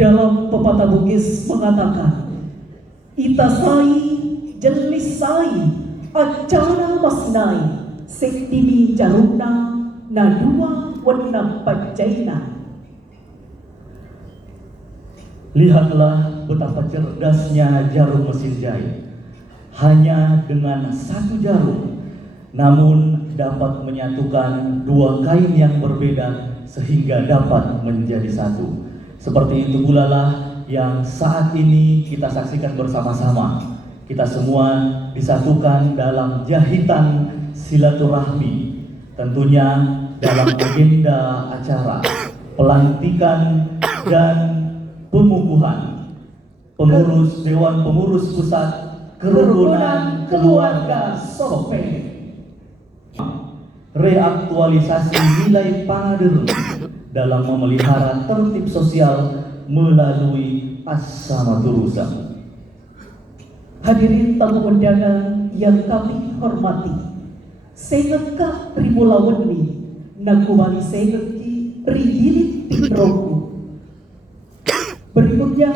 Dalam pepatah Bugis mengatakan, itasai jelisai acana masnai sektimi jarumna nadua warna pajaina. Lihatlah betapa cerdasnya jarum mesin jahit. Hanya dengan satu jarum, namun dapat menyatukan dua kain yang berbeda sehingga dapat menjadi satu. Seperti itu pula lah yang saat ini kita saksikan bersama-sama. Kita semua disatukan dalam jahitan silaturahmi. Tentunya dalam agenda acara pelantikan dan pengukuhan pengurus Dewan Pengurus Pusat Kerukunan Keluarga Sope. Reaktualisasi nilai pangaderu dalam memelihara tertib sosial melalui as-samaturusa. Hadirin tamu undangan yang kami hormati, sengeka primulaweni nagumali sengeki rigilit titroku. Berikutnya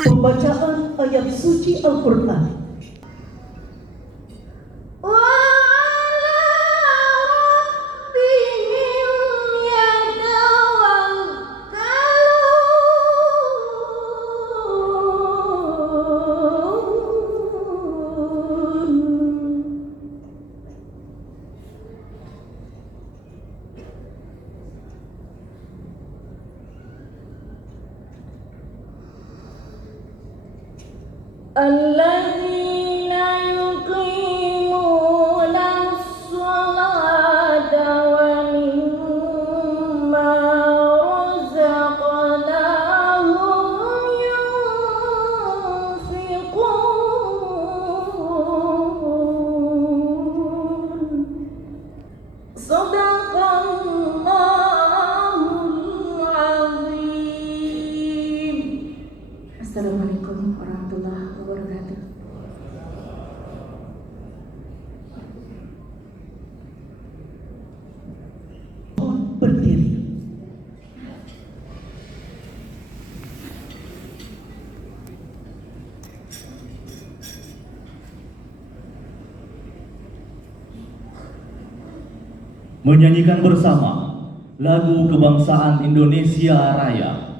pembacaan ayat suci Al-Quran. Alladzina yuqimuna as-salata wa mimma razaqnahum yunfiqun. Shadaqallahul azim. Assalamualaikum warahmatullahi wabarakatuh. Berdiri. Menyanyikan bersama lagu kebangsaan Indonesia Raya.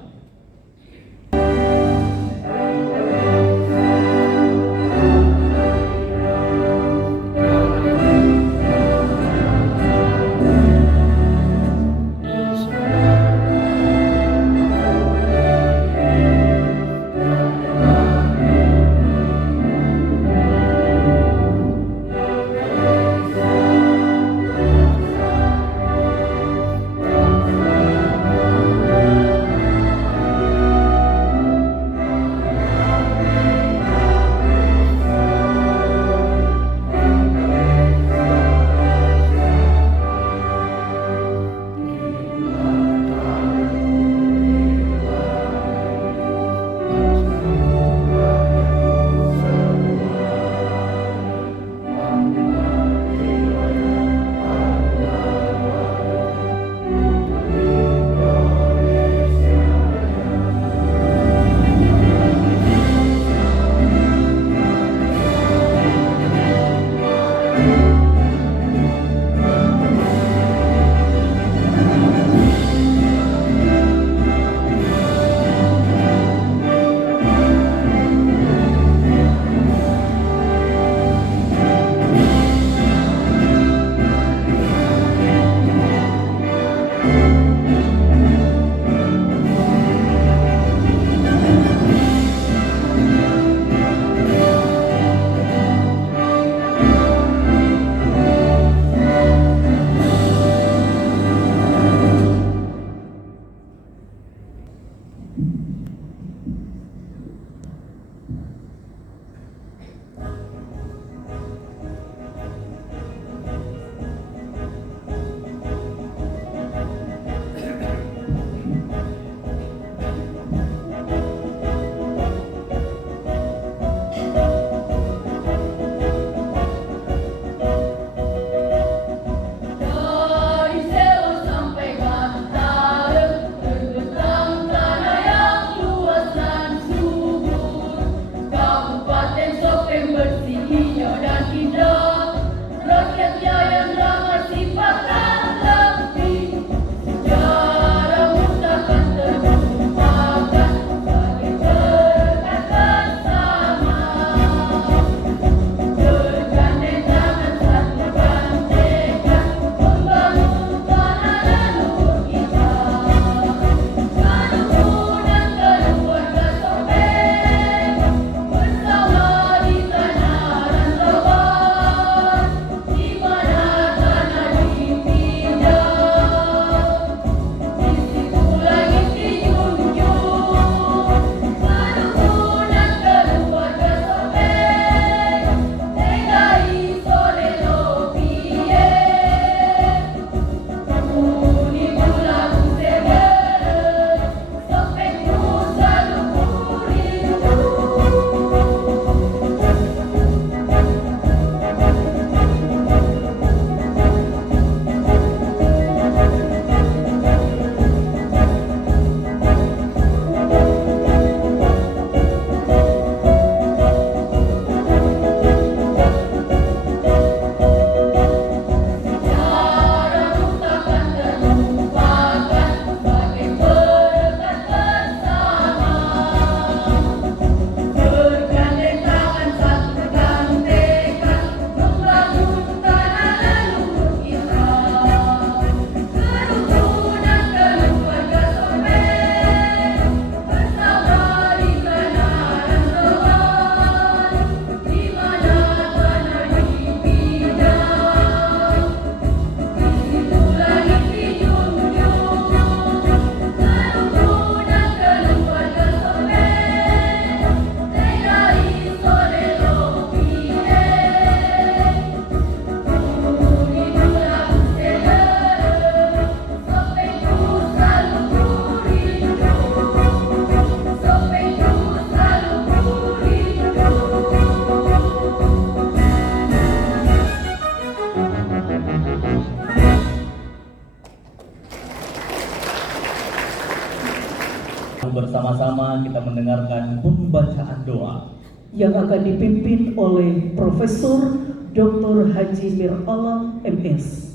Bersama-sama kita mendengarkan pembacaan doa yang akan dipimpin oleh Profesor Dr. Haji Mir Alam MS.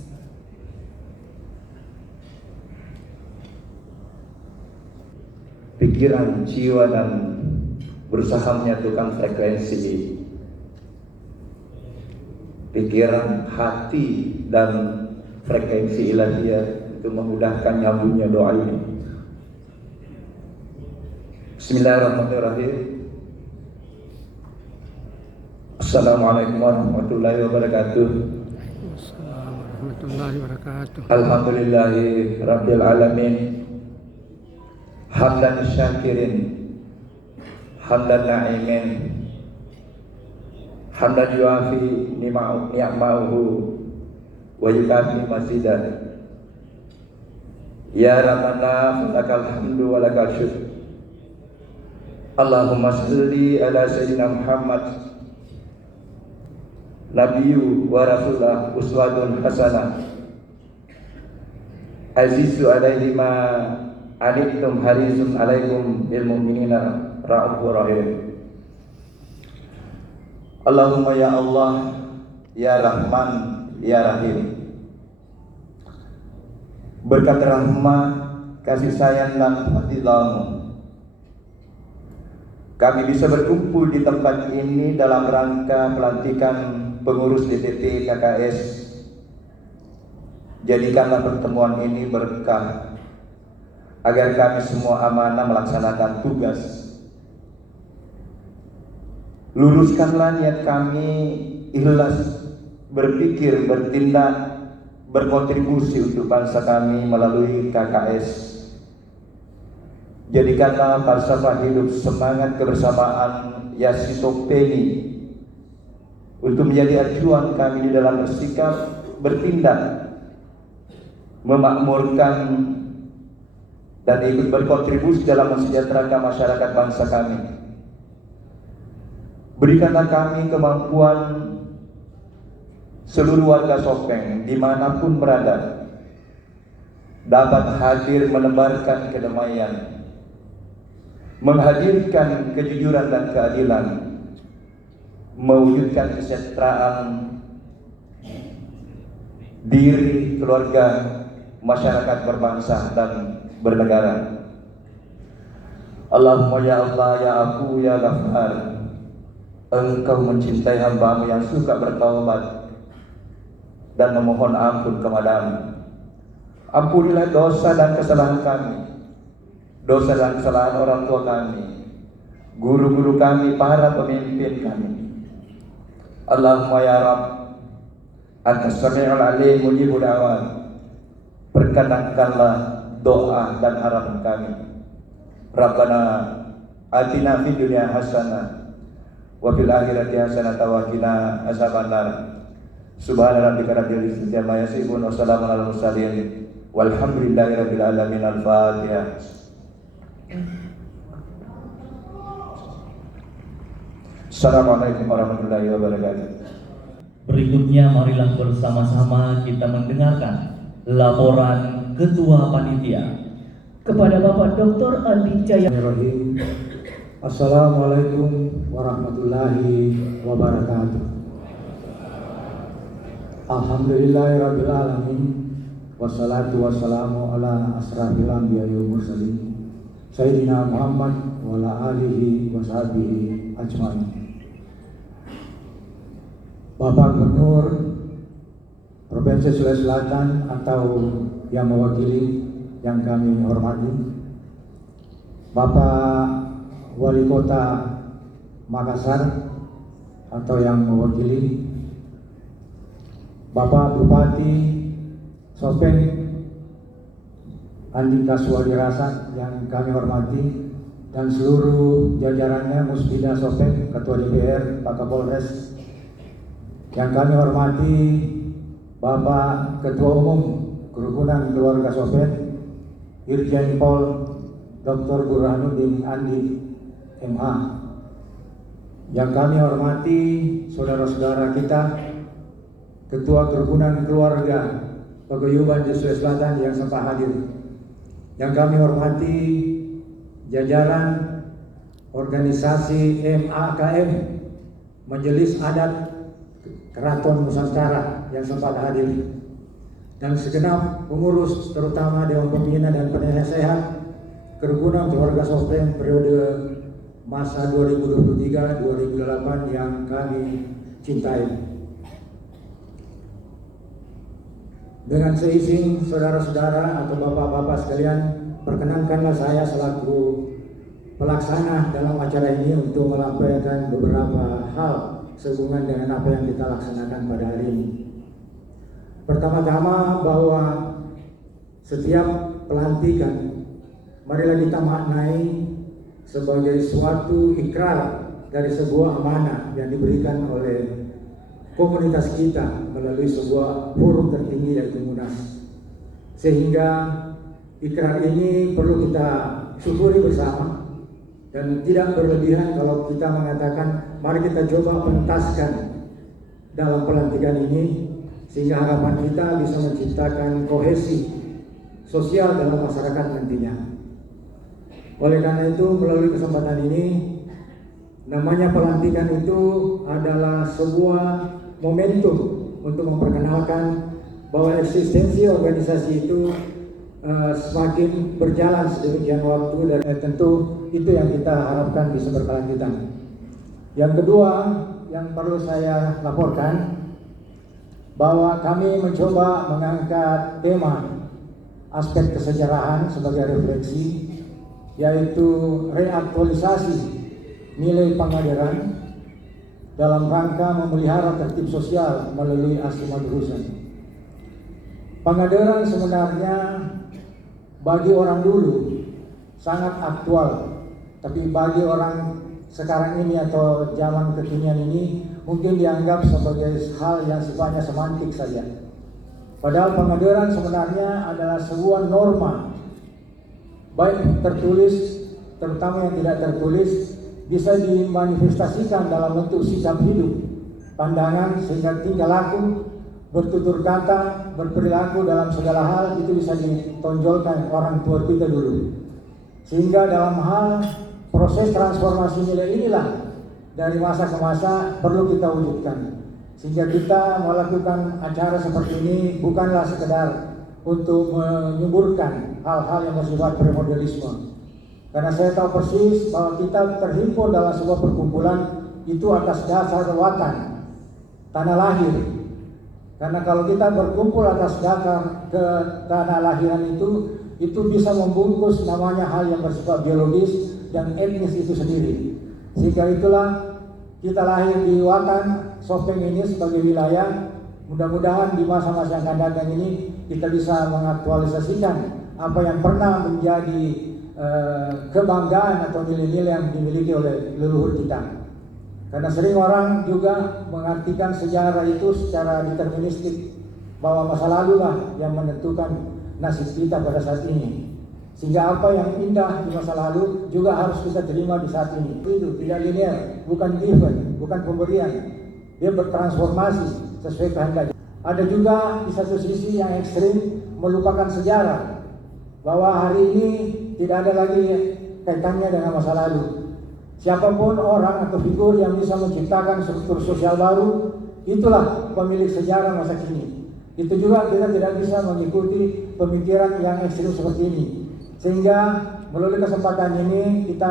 Pikiran, jiwa, dan berusaha menyatukan frekuensi pikiran, hati, dan frekuensi ilahiyah itu memudahkan nyambungnya doa ini. Bismillahirrahmanirrahim. Assalamualaikum warahmatullahi wabarakatuh. Warahmatullahi wabarakatuh. Alhamdulillahi rabbil alamin. Hamdan syakirin, hamdan na'imin, hamdan yuafi ni'ma'uhu wa yukafi masidah. Ya Rabbana lakal hamdu wa lakal syukr. Allahumma salli ala sayyidina Muhammad nabiyyu wa rasulah uswatun hasanah. Azizu alaihi ma anittum harisun alaikum bil mu'minina ra'ufur rahim. Allahumma ya Allah, ya Rahman, ya Rahim. Berkat rahmat, kasih sayang dan fadilah-Mu, kami bisa berkumpul di tempat ini dalam rangka pelantikan pengurus DPP KKS. Jadikanlah pertemuan ini berkah, agar kami semua amanah melaksanakan tugas. Luruskanlah niat kami ikhlas berpikir, bertindak, berkontribusi untuk bangsa kami melalui KKS. Jadikanlah falsafah hidup semangat kebersamaan Yasitopeni untuk menjadi acuan kami di dalam bersikap, bertindak, memakmurkan dan ikut berkontribusi dalam mensejahterakan masyarakat bangsa kami. Berikanlah kami kemampuan seluruh warga Sopeng dimanapun berada dapat hadir menebarkan kedamaian, menghadirkan kejujuran dan keadilan, mewujudkan kesejahteraan diri, keluarga, masyarakat berbangsa dan bernegara. Allahumma ya Allah, ya Aku, ya Ghaffar, Engkau mencintai hamba-Mu yang suka bertaubat dan memohon ampun kepadamu. Ampunilah dosa dan kesalahan kami, dosa dan kesalahan orang tua kami, guru-guru kami, para pemimpin kami. Allahumma ya Rabb, Anta Sami'ul Alim mujibud da'wat. Perkenankanlah doa dan harapan kami. Rabbana atina fid dunya hasanah wa fil akhirati hasanah wa qina azabannar. Subhana rabbika rabbil izzati amma yasifun wa salamun alal mursalin walhamdulillahi rabbil alamin. Al-Fatihah. Assalamualaikum warahmatullahi wabarakatuh. Berikutnya marilah bersama-sama kita mendengarkan laporan Ketua Panitia Kepada Bapak Dr. Andi Jaya. Bismillahirrahmanirrahim. Assalamualaikum warahmatullahi wabarakatuh. Alhamdulillahirabbil alamin. Wassalatu wassalamu ala asrafil anbiya'i wal mursalin Sayyidina Muhammad wa ala alihi wa sahbihi ajmain. Bapak Gubernur Provinsi Sulawesi Selatan atau yang mewakili yang kami hormati, Bapak Wali Kota Makassar atau yang mewakili, Bapak Bupati Sopeng Andika Suwadi Rasa yang kami hormati, dan seluruh jajarannya, Musbida Sopeng, Ketua DPR, Pak Kapolres yang kami hormati, Bapak Ketua Umum Kerukunan Keluarga Sopeng, Irjen Pol Dr. Burhanuddin Andi MH, yang kami hormati saudara-saudara kita, Ketua Kerukunan Keluarga Paguyuban di Sulawesi Selatan yang sempat hadir, yang kami hormati jajaran organisasi MAKM, Majelis Adat Keraton Nusantara yang sempat hadir, dan segenap pengurus terutama Dewan Pembina dan Penasehat Kerukunan Keluarga Sopeng periode masa 2023-2028 yang kami cintai. Dengan seizin saudara-saudara atau bapak-bapak sekalian, perkenankanlah saya selaku pelaksana dalam acara ini untuk melampaikan beberapa hal sehubungan dengan apa yang kita laksanakan pada hari ini. Pertama-tama bahwa setiap pelantikan marilah kita maknai sebagai suatu ikrar dari sebuah amanah yang diberikan oleh komunitas kita melalui sebuah forum tertinggi yaitu Munas. Sehingga ikrar ini perlu kita syukuri bersama dan tidak berlebihan kalau kita mengatakan mari kita coba pentaskan dalam pelantikan ini sehingga harapan kita bisa menciptakan kohesi sosial dalam masyarakat nantinya. Oleh karena itu melalui kesempatan ini, namanya pelantikan itu adalah sebuah momentum untuk memperkenalkan bahwa eksistensi organisasi itu semakin berjalan sedemikian waktu, dan tentu itu yang kita harapkan bisa berkelanjutan. Yang kedua yang perlu saya laporkan bahwa kami mencoba mengangkat tema aspek kesejarahan sebagai refleksi, yaitu reaktualisasi nilai Pangandaran dalam rangka memelihara tertib sosial melalui Asimadurusan. Pangandaran sebenarnya bagi orang dulu sangat aktual, tapi bagi orang sekarang ini atau zaman kekinian ini mungkin dianggap sebagai hal yang sifatnya semantik saja. Padahal Pangandaran sebenarnya adalah sebuah norma, baik tertulis terutama yang tidak tertulis, bisa dimanifestasikan dalam bentuk sikap hidup, pandangan, sehingga tingkah laku, bertutur kata, berperilaku dalam segala hal itu bisa ditonjolkan orang tua kita dulu. Sehingga dalam hal proses transformasi nilai inilah dari masa ke masa perlu kita wujudkan. Sehingga kita melakukan acara seperti ini bukanlah sekedar untuk menyuburkan hal-hal yang bersifat premodernisme. Karena saya tahu persis bahwa kita terhimpun dalam sebuah perkumpulan itu atas dasar watan, tanah lahir. Karena kalau kita berkumpul atas dasar ke tanah lahiran itu bisa membungkus namanya hal yang bersifat biologis dan etnis itu sendiri. Sehingga itulah kita lahir di watan Sopeng ini sebagai wilayah. Mudah-mudahan di masa-masa yang akan datang ini kita bisa mengaktualisasikan apa yang pernah menjadi kebanggaan atau nilai-nilai yang dimiliki oleh leluhur kita. Karena sering orang juga mengartikan sejarah itu secara deterministik, bahwa masa lalu lah yang menentukan nasib kita pada saat ini. Sehingga apa yang indah di masa lalu juga harus kita terima di saat ini. Itu tidak linear, bukan given, bukan pemberian. Dia bertransformasi sesuai kehendak. Ada juga di satu sisi yang ekstrim melupakan sejarah, bahwa hari ini tidak ada lagi kaitannya dengan masa lalu. Siapapun orang atau figur yang bisa menciptakan struktur sosial baru, itulah pemilik sejarah masa kini. Itu juga kita tidak bisa mengikuti pemikiran yang ekstrim seperti ini. Sehingga melalui kesempatan ini kita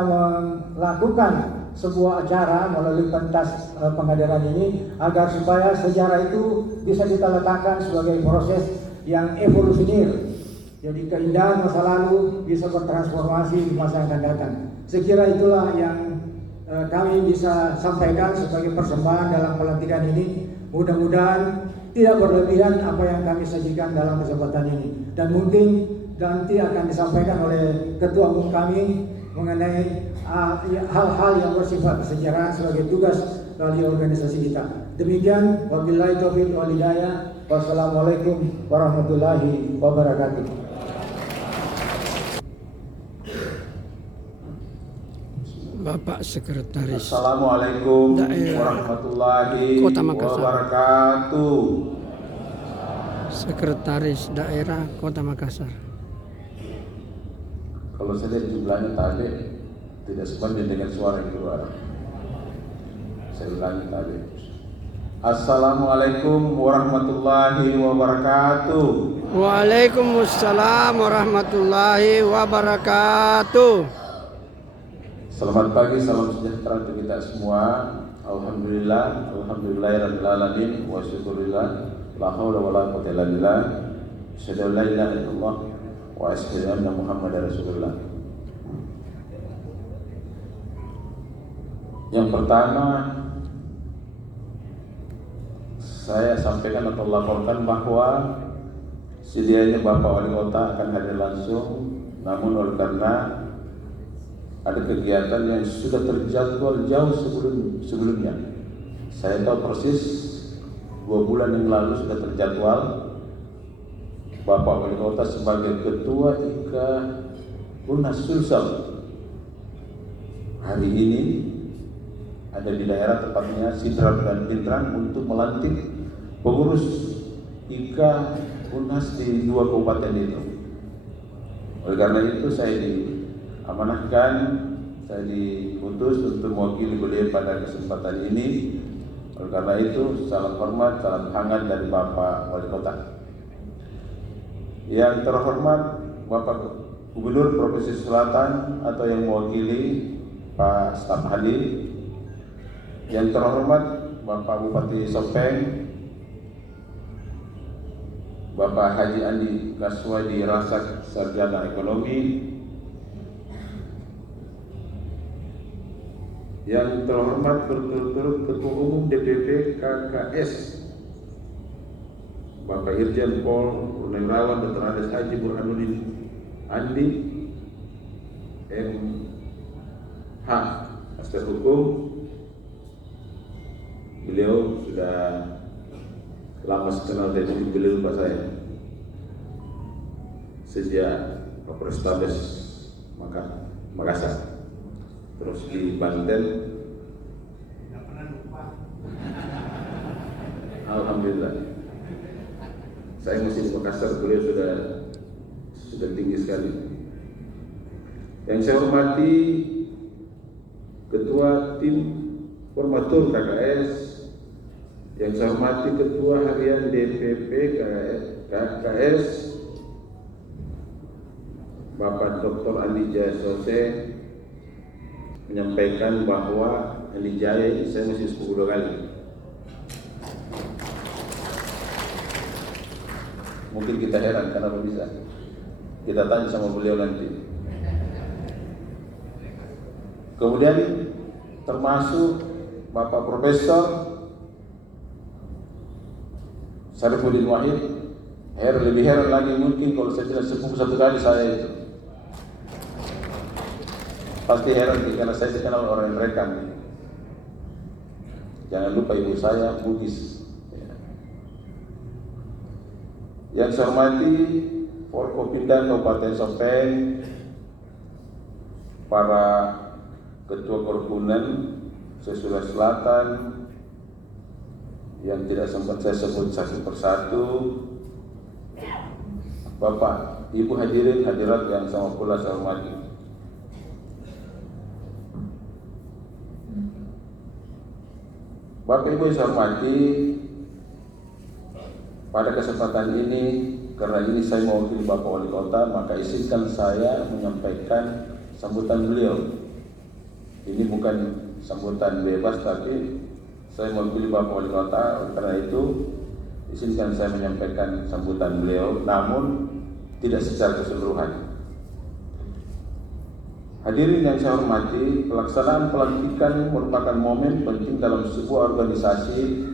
melakukan sebuah acara melalui pentas Pangandaran ini agar supaya sejarah itu bisa kita letakkan sebagai proses yang evolusioner. Jadi keindahan masa lalu bisa bertransformasi di masa yang akan datang. Sekira itulah yang kami bisa sampaikan sebagai persembahan dalam pelantikan ini. Mudah-mudahan tidak berlebihan apa yang kami sajikan dalam kesempatan ini. Dan mungkin nanti akan disampaikan oleh Ketua Umum kami mengenai hal-hal yang bersifat kesejarahan sebagai tugas dari organisasi kita. Demikian, wabillahi taufiq wal hidayah. Wassalamualaikum warahmatullahi wabarakatuh. Bapak Sekretaris Assalamualaikum Daerah warahmatullahi Kota Makassar. wabarakatuh. Sekretaris Daerah Kota Makassar. Kalau saya lihat jumlahnya tadi tidak sebanding dengan suara yang keluar. Saya ulangi tadi. Assalamualaikum warahmatullahi wabarakatuh. Waalaikumsalam warahmatullahi wabarakatuh. Selamat pagi, salam sejahtera untuk kita semua. Alhamdulillah, alhamdulillahirabbil alamin wa syukurillah, la haula wala quwwata illa billah. Asyhadu an la ilaha illallah wa asyhadu anna Muhammadar Rasulullah. Yang pertama, saya sampaikan atau laporkan bahwa sedianya Bapak Wali Kota akan hadir langsung, namun oleh karena ada kegiatan yang sudah terjadwal jauh sebelumnya. Saya tahu persis 2 bulan yang lalu sudah terjadwal Bapak Wali Kota sebagai Ketua IKA Unas Sulsel hari ini ada di daerah tepatnya Sidrap dan Pintrang untuk melantik pengurus IKA Unas di 2 kabupaten itu. Oleh karena itu saya diamanahkan, saya diutus untuk mewakili beliau pada kesempatan ini. Oleh karena itu salam hormat, salam hangat dari Bapak Wali Kota. Yang terhormat Bapak Gubernur Provinsi Selatan atau yang mewakili Pak Staf Hadi. Yang terhormat Bapak Bupati Sopeng, Bapak Haji Andi Kaswadi Rasak Sarjana Ekonomi. Yang terhormat berturut-turut Ketua Umum DPP KKS Bapak Irjen Pol Purnawirawan Dr. Andes Haji Burhanuddin Andi MH Master Hukum. Beliau sudah lama kenal dari beliau Pak saya sejak Polrestabes Makassar, terus di Banten. Alhamdulillah, saya masih di Makassar, beliau sudah tinggi sekali. Yang saya hormati Ketua Tim Formatur KKS, yang saya hormati Ketua Harian DPP KKS Bapak Dr. Andi Jaya Sose, menyampaikan bahwa Andi Jaya saya masih sepupu 2 kali. Mungkin kita heran kenapa bisa. Kita tanya sama beliau nanti. Kemudian termasuk Bapak Profesor Syarifuddin Wahid. Lebih heran lagi mungkin kalau saya tidak sepupu 1 kali saya itu. Pasti heran karena saya dikenal orang mereka. Jangan lupa ibu saya Bugis. Yang saya hormati Forkopimda Kabupaten Sopeng, para Ketua Korpunan Sesulawesi Selatan yang tidak sempat saya sebut satu persatu, Bapak, Ibu hadirin hadirat yang sama pula saya hormati. Bapak Ibu yang saya hormati, pada kesempatan ini, karena ini saya mewakili Bapak Wali Kota, maka izinkan saya menyampaikan sambutan beliau. Ini bukan sambutan bebas, tapi saya mewakili Bapak Wali Kota. Karena itu, izinkan saya menyampaikan sambutan beliau, namun tidak secara keseluruhan. Hadirin yang saya hormati, pelaksanaan pelantikan merupakan momen penting dalam sebuah organisasi.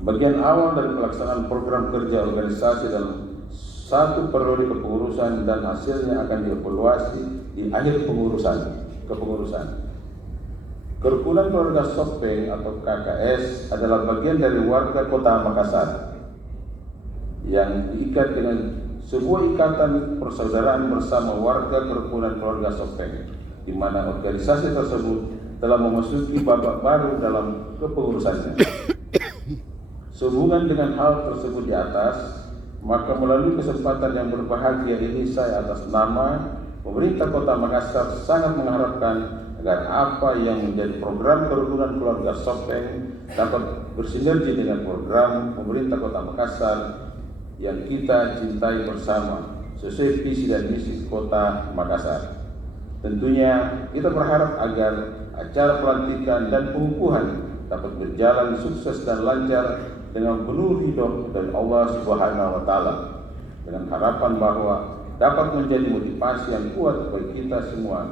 Bagian awal dari pelaksanaan program kerja organisasi dalam satu periode kepengurusan dan hasilnya akan dievaluasi di akhir kepengurusan. Kerukunan Keluarga Sopeng atau KKS adalah bagian dari warga Kota Makassar yang diikat dengan sebuah ikatan persaudaraan bersama warga kerukunan Keluarga Sopeng, di mana organisasi tersebut telah memasuki babak baru dalam kepengurusannya. Sehubungan dengan hal tersebut di atas, maka melalui kesempatan yang berbahagia ini saya atas nama Pemerintah Kota Makassar sangat mengharapkan agar apa yang menjadi program kerukunan keluarga Sopeng dapat bersinergi dengan program pemerintah Kota Makassar yang kita cintai bersama sesuai visi dan misi Kota Makassar. Tentunya kita berharap agar acara pelantikan dan pengukuhan dapat berjalan sukses dan lancar dengan penuh ridho dari Allah Subhanahu wa Ta'ala, dengan harapan bahwa dapat menjadi motivasi yang kuat bagi kita semua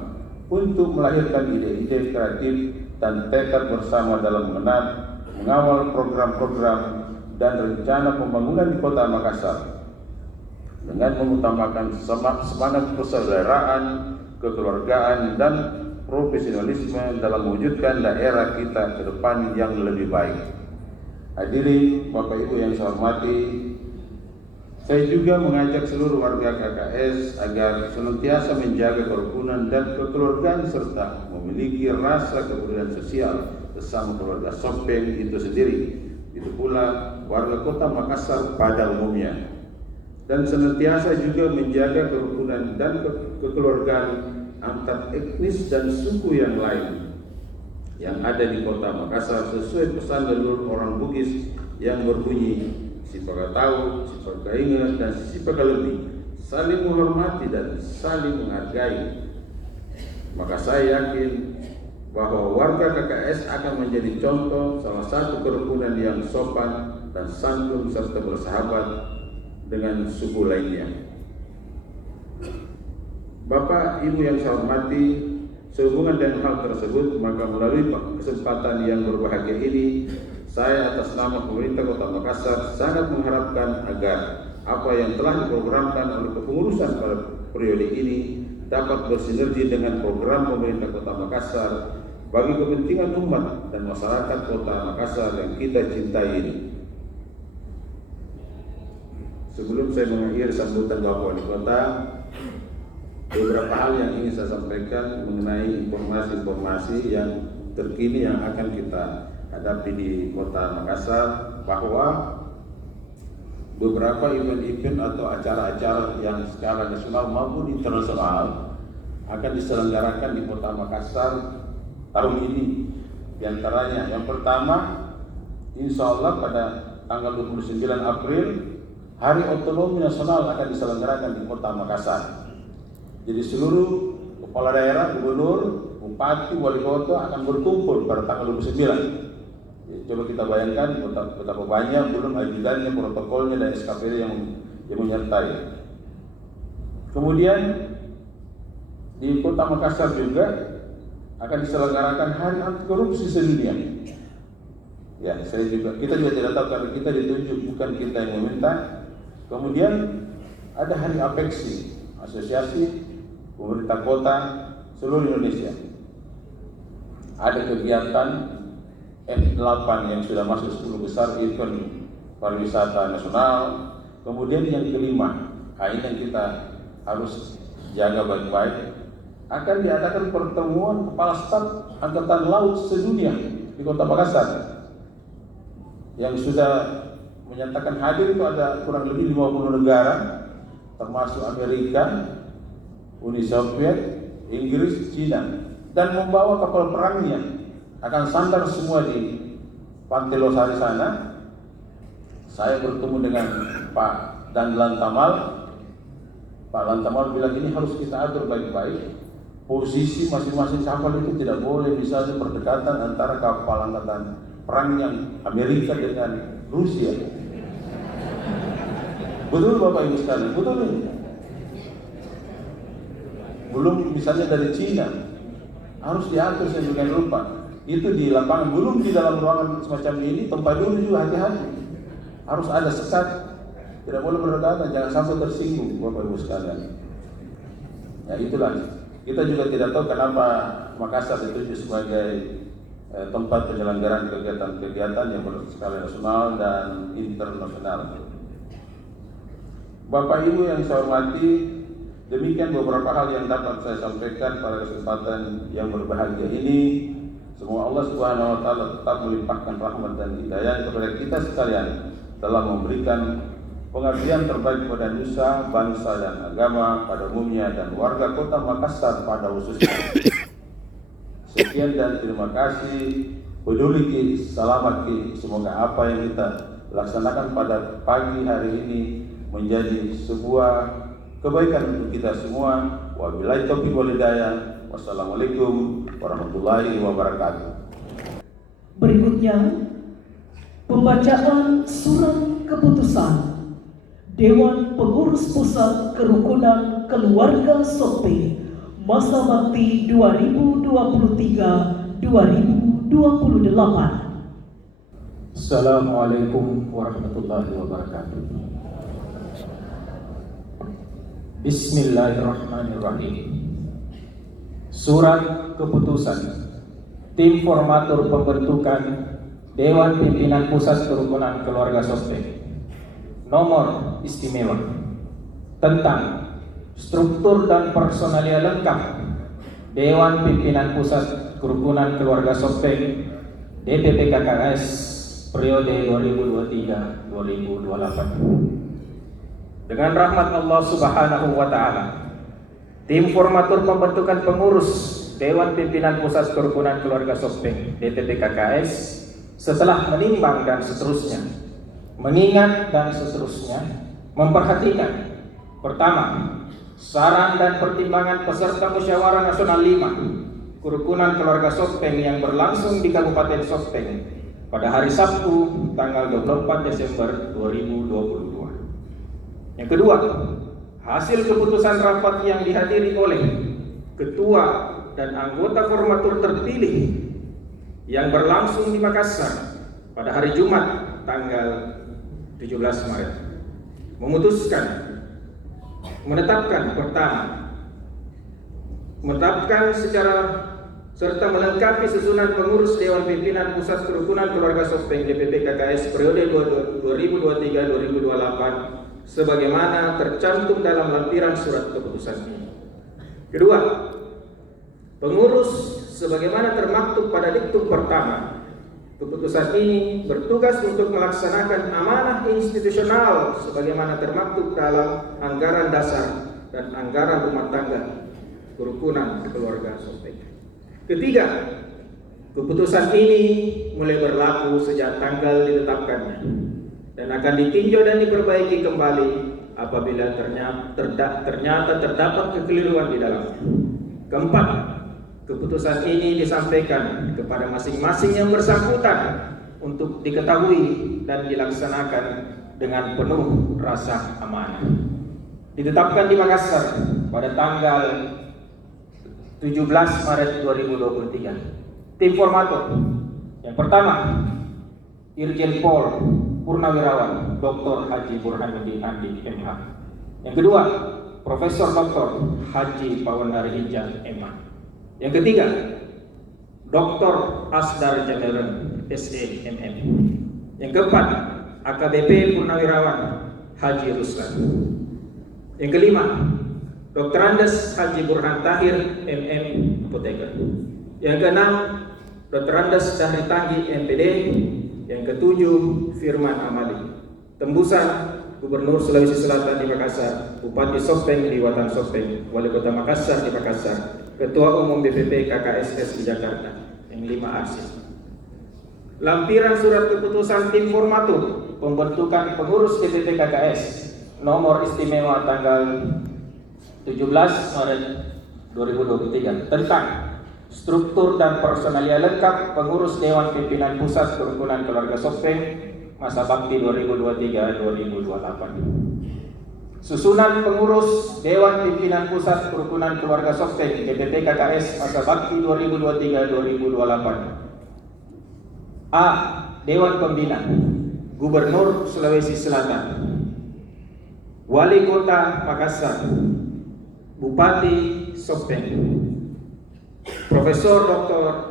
untuk melahirkan ide-ide kreatif dan tekad bersama dalam mengawal program-program dan rencana pembangunan di Kota Makassar dengan mengutamakan semangat persaudaraan, kekeluargaan, dan profesionalisme dalam mewujudkan daerah kita ke depan yang lebih baik. Hadirin Bapak Ibu yang saya hormati, saya juga mengajak seluruh warga KKS agar senantiasa menjaga kerukunan dan kekeluargaan serta memiliki rasa kepedulian sosial bersama keluarga Sopeng itu sendiri. Itu pula warga Kota Makassar pada umumnya. Dan senantiasa juga menjaga kerukunan dan kekeluargaan antar etnis dan suku yang lain yang ada di Kota Makassar sesuai pesan leluhur orang Bugis yang berbunyi Sipaka tahu, sipaka ingat, dan sipaka lebih, saling menghormati dan saling menghargai. Maka saya yakin bahwa warga KKS akan menjadi contoh salah satu kerukunan yang sopan dan santun serta bersahabat dengan suku lainnya. Bapak Ibu yang saya hormati, sehubungan dengan hal tersebut, maka melalui kesempatan yang berbahagia ini, saya atas nama pemerintah Kota Makassar sangat mengharapkan agar apa yang telah diprogramkan oleh kepengurusan pada periode ini dapat bersinergi dengan program pemerintah Kota Makassar bagi kepentingan umat dan masyarakat Kota Makassar yang kita cintai ini. Sebelum saya mengakhiri sambutan Bapak Wali Kota, beberapa hal yang ingin saya sampaikan mengenai informasi-informasi yang terkini yang akan kita hadapi di Kota Makassar, bahwa beberapa event-event atau acara-acara yang secara nasional maupun internasional akan diselenggarakan di Kota Makassar tahun ini. Di antaranya yang pertama, insya Allah pada tanggal 29 April Hari Otonomi Nasional akan diselenggarakan di Kota Makassar. Jadi seluruh kepala daerah, gubernur, bupati, wali kota akan berkumpul pada tanggal 29. Coba kita bayangkan betapa banyak belum ajudannya, protokolnya, dan SKPD yang menyertai. Kemudian di Kota Makassar juga akan diselenggarakan Hari Anti Korupsi Sedunia. Ya, kita juga tidak tahu karena kita ditunjuk, bukan kita yang meminta. Kemudian ada Hari Apeksi, Asosiasi Pemerintah Kota seluruh Indonesia. Ada kegiatan F8 yang sudah masuk 10 besar event pariwisata nasional. Kemudian yang kelima, ini yang kita harus jaga baik-baik, akan diadakan pertemuan kepala staf Angkatan Laut sedunia di Kota Makassar. Yang sudah menyatakan hadir itu ada kurang lebih 50 negara, termasuk Amerika, Uni Soviet, Inggris, Cina, dan membawa kapal perangnya akan sandar semua di Pantai Losari sana. Saya bertemu dengan Pak Dan Lantamal. Pak Lantamal bilang ini harus kita atur baik-baik. Posisi masing-masing kapal itu tidak boleh misalnya berdekatan antara kapal angkatan perang yang Amerika dengan Rusia. Betul Bapak Ibu sekalian, betul ini. Belum misalnya dari Cina, harus diatur sedemikian rupa. Itu di lapangan, belum di dalam ruangan semacam ini, tempat dulu juga hati-hati. Harus ada sekat, tidak boleh berdekatan, jangan sampai tersinggung Bapak Ibu sekalian. Ya itulah, kita juga tidak tahu kenapa Makassar ditunjuk sebagai tempat penyelenggaraan kegiatan-kegiatan yang berskala nasional dan internasional. Bapak Ibu yang saya hormati, demikian beberapa hal yang dapat saya sampaikan pada kesempatan yang berbahagia ini. Semoga Allah Subhanahu wa Ta'ala tetap melimpahkan rahmat dan hidayah kepada kita sekalian dalam memberikan pengabdian terbaik pada nusa, bangsa dan agama pada umumnya dan warga kota Makassar pada khususnya. Sekian dan terima kasih. Peduli Ki, selamat Ki. Semoga apa yang kita laksanakan pada pagi hari ini menjadi sebuah kebaikan untuk kita semua. Wabillahi taufiq wal hidayah. Wassalamualaikum warahmatullahi wabarakatuh. Berikutnya, pembacaan surat keputusan Dewan Pengurus Pusat Kerukunan Keluarga Sope Masa Bakti 2023-2028. Assalamualaikum warahmatullahi wabarakatuh. Bismillahirrahmanirrahim. Surat keputusan Tim Formatur Pembentukan Dewan Pimpinan Pusat Kerukunan Keluarga Sospek Nomor Istimewa tentang struktur dan personalia lengkap Dewan Pimpinan Pusat Kerukunan Keluarga Sospek DPP KKS periode 2023-2028. Dengan rahmat Allah Subhanahu wa Ta'ala, Tim Formatur Pembentukan Pengurus Dewan Pimpinan Pusat Kerukunan Keluarga Sospek DPP KKS setelah menimbang dan seterusnya, mengingat dan seterusnya, memperhatikan pertama, saran dan pertimbangan peserta Musyawarah Nasional 5 Kerukunan Keluarga Sospek yang berlangsung di Kabupaten Sospek pada hari Sabtu tanggal 24 Desember 2022. Yang kedua, hasil keputusan rapat yang dihadiri oleh ketua dan anggota formatur terpilih yang berlangsung di Makassar pada hari Jumat tanggal 17 Maret memutuskan menetapkan secara serta melengkapi susunan pengurus Dewan Pimpinan Pusat Kerukunan Keluarga Sospek DPP KKS periode 2023-2028 sebagaimana tercantum dalam lampiran surat keputusan ini. Kedua, pengurus sebagaimana termaktub pada diktum pertama keputusan ini bertugas untuk melaksanakan amanah institusional sebagaimana termaktub dalam anggaran dasar dan anggaran rumah tangga Kerukunan Keluarga Sospek. Ketiga, keputusan ini mulai berlaku sejak tanggal ditetapkannya dan akan ditinjau dan diperbaiki kembali apabila ternyata terdapat kekeliruan di dalamnya. Keempat, keputusan ini disampaikan kepada masing-masing yang bersangkutan untuk diketahui dan dilaksanakan dengan penuh rasa amanah. Ditetapkan di Makassar pada tanggal 17 Maret 2023. Tim formatur yang pertama, Irjen Pol Purnawirawan Dr. Haji Burhanuddin Andi MH. Yang kedua, Profesor Dr. Haji Pawandari Hijab MA. Yang ketiga, Dr. Asdar Jameren SE MM. Yang keempat, AKBP Purnawirawan Haji Ruslan. Yang kelima, Dr. Andes Haji Burhan Tahir MM Apoteker. Yang keenam, Dr. Andes Dahri Tanggi MPD. Yang ketujuh, Firman Amali, tembusan Gubernur Sulawesi Selatan di Makassar, Bupati Sospek di Watan Sospek, Wali Kota Makassar di Makassar, Ketua Umum BPP KKSS di Jakarta. Yang 5 arsip. Lampiran surat keputusan Tim Formatur Pembentukan Pengurus DPP KKS nomor istimewa tanggal 17 Maret 2023 tentang struktur dan personalia lengkap pengurus Dewan Pimpinan Pusat Kerukunan Keluarga Sospek masa bakti 2023-2028. Susunan pengurus Dewan Pimpinan Pusat Kerukunan Keluarga Sospek DPP KKS masa bakti 2023-2028. A. Dewan Pembina Gubernur Sulawesi Selatan, Wali Kota Makassar, Bupati Sospek, Profesor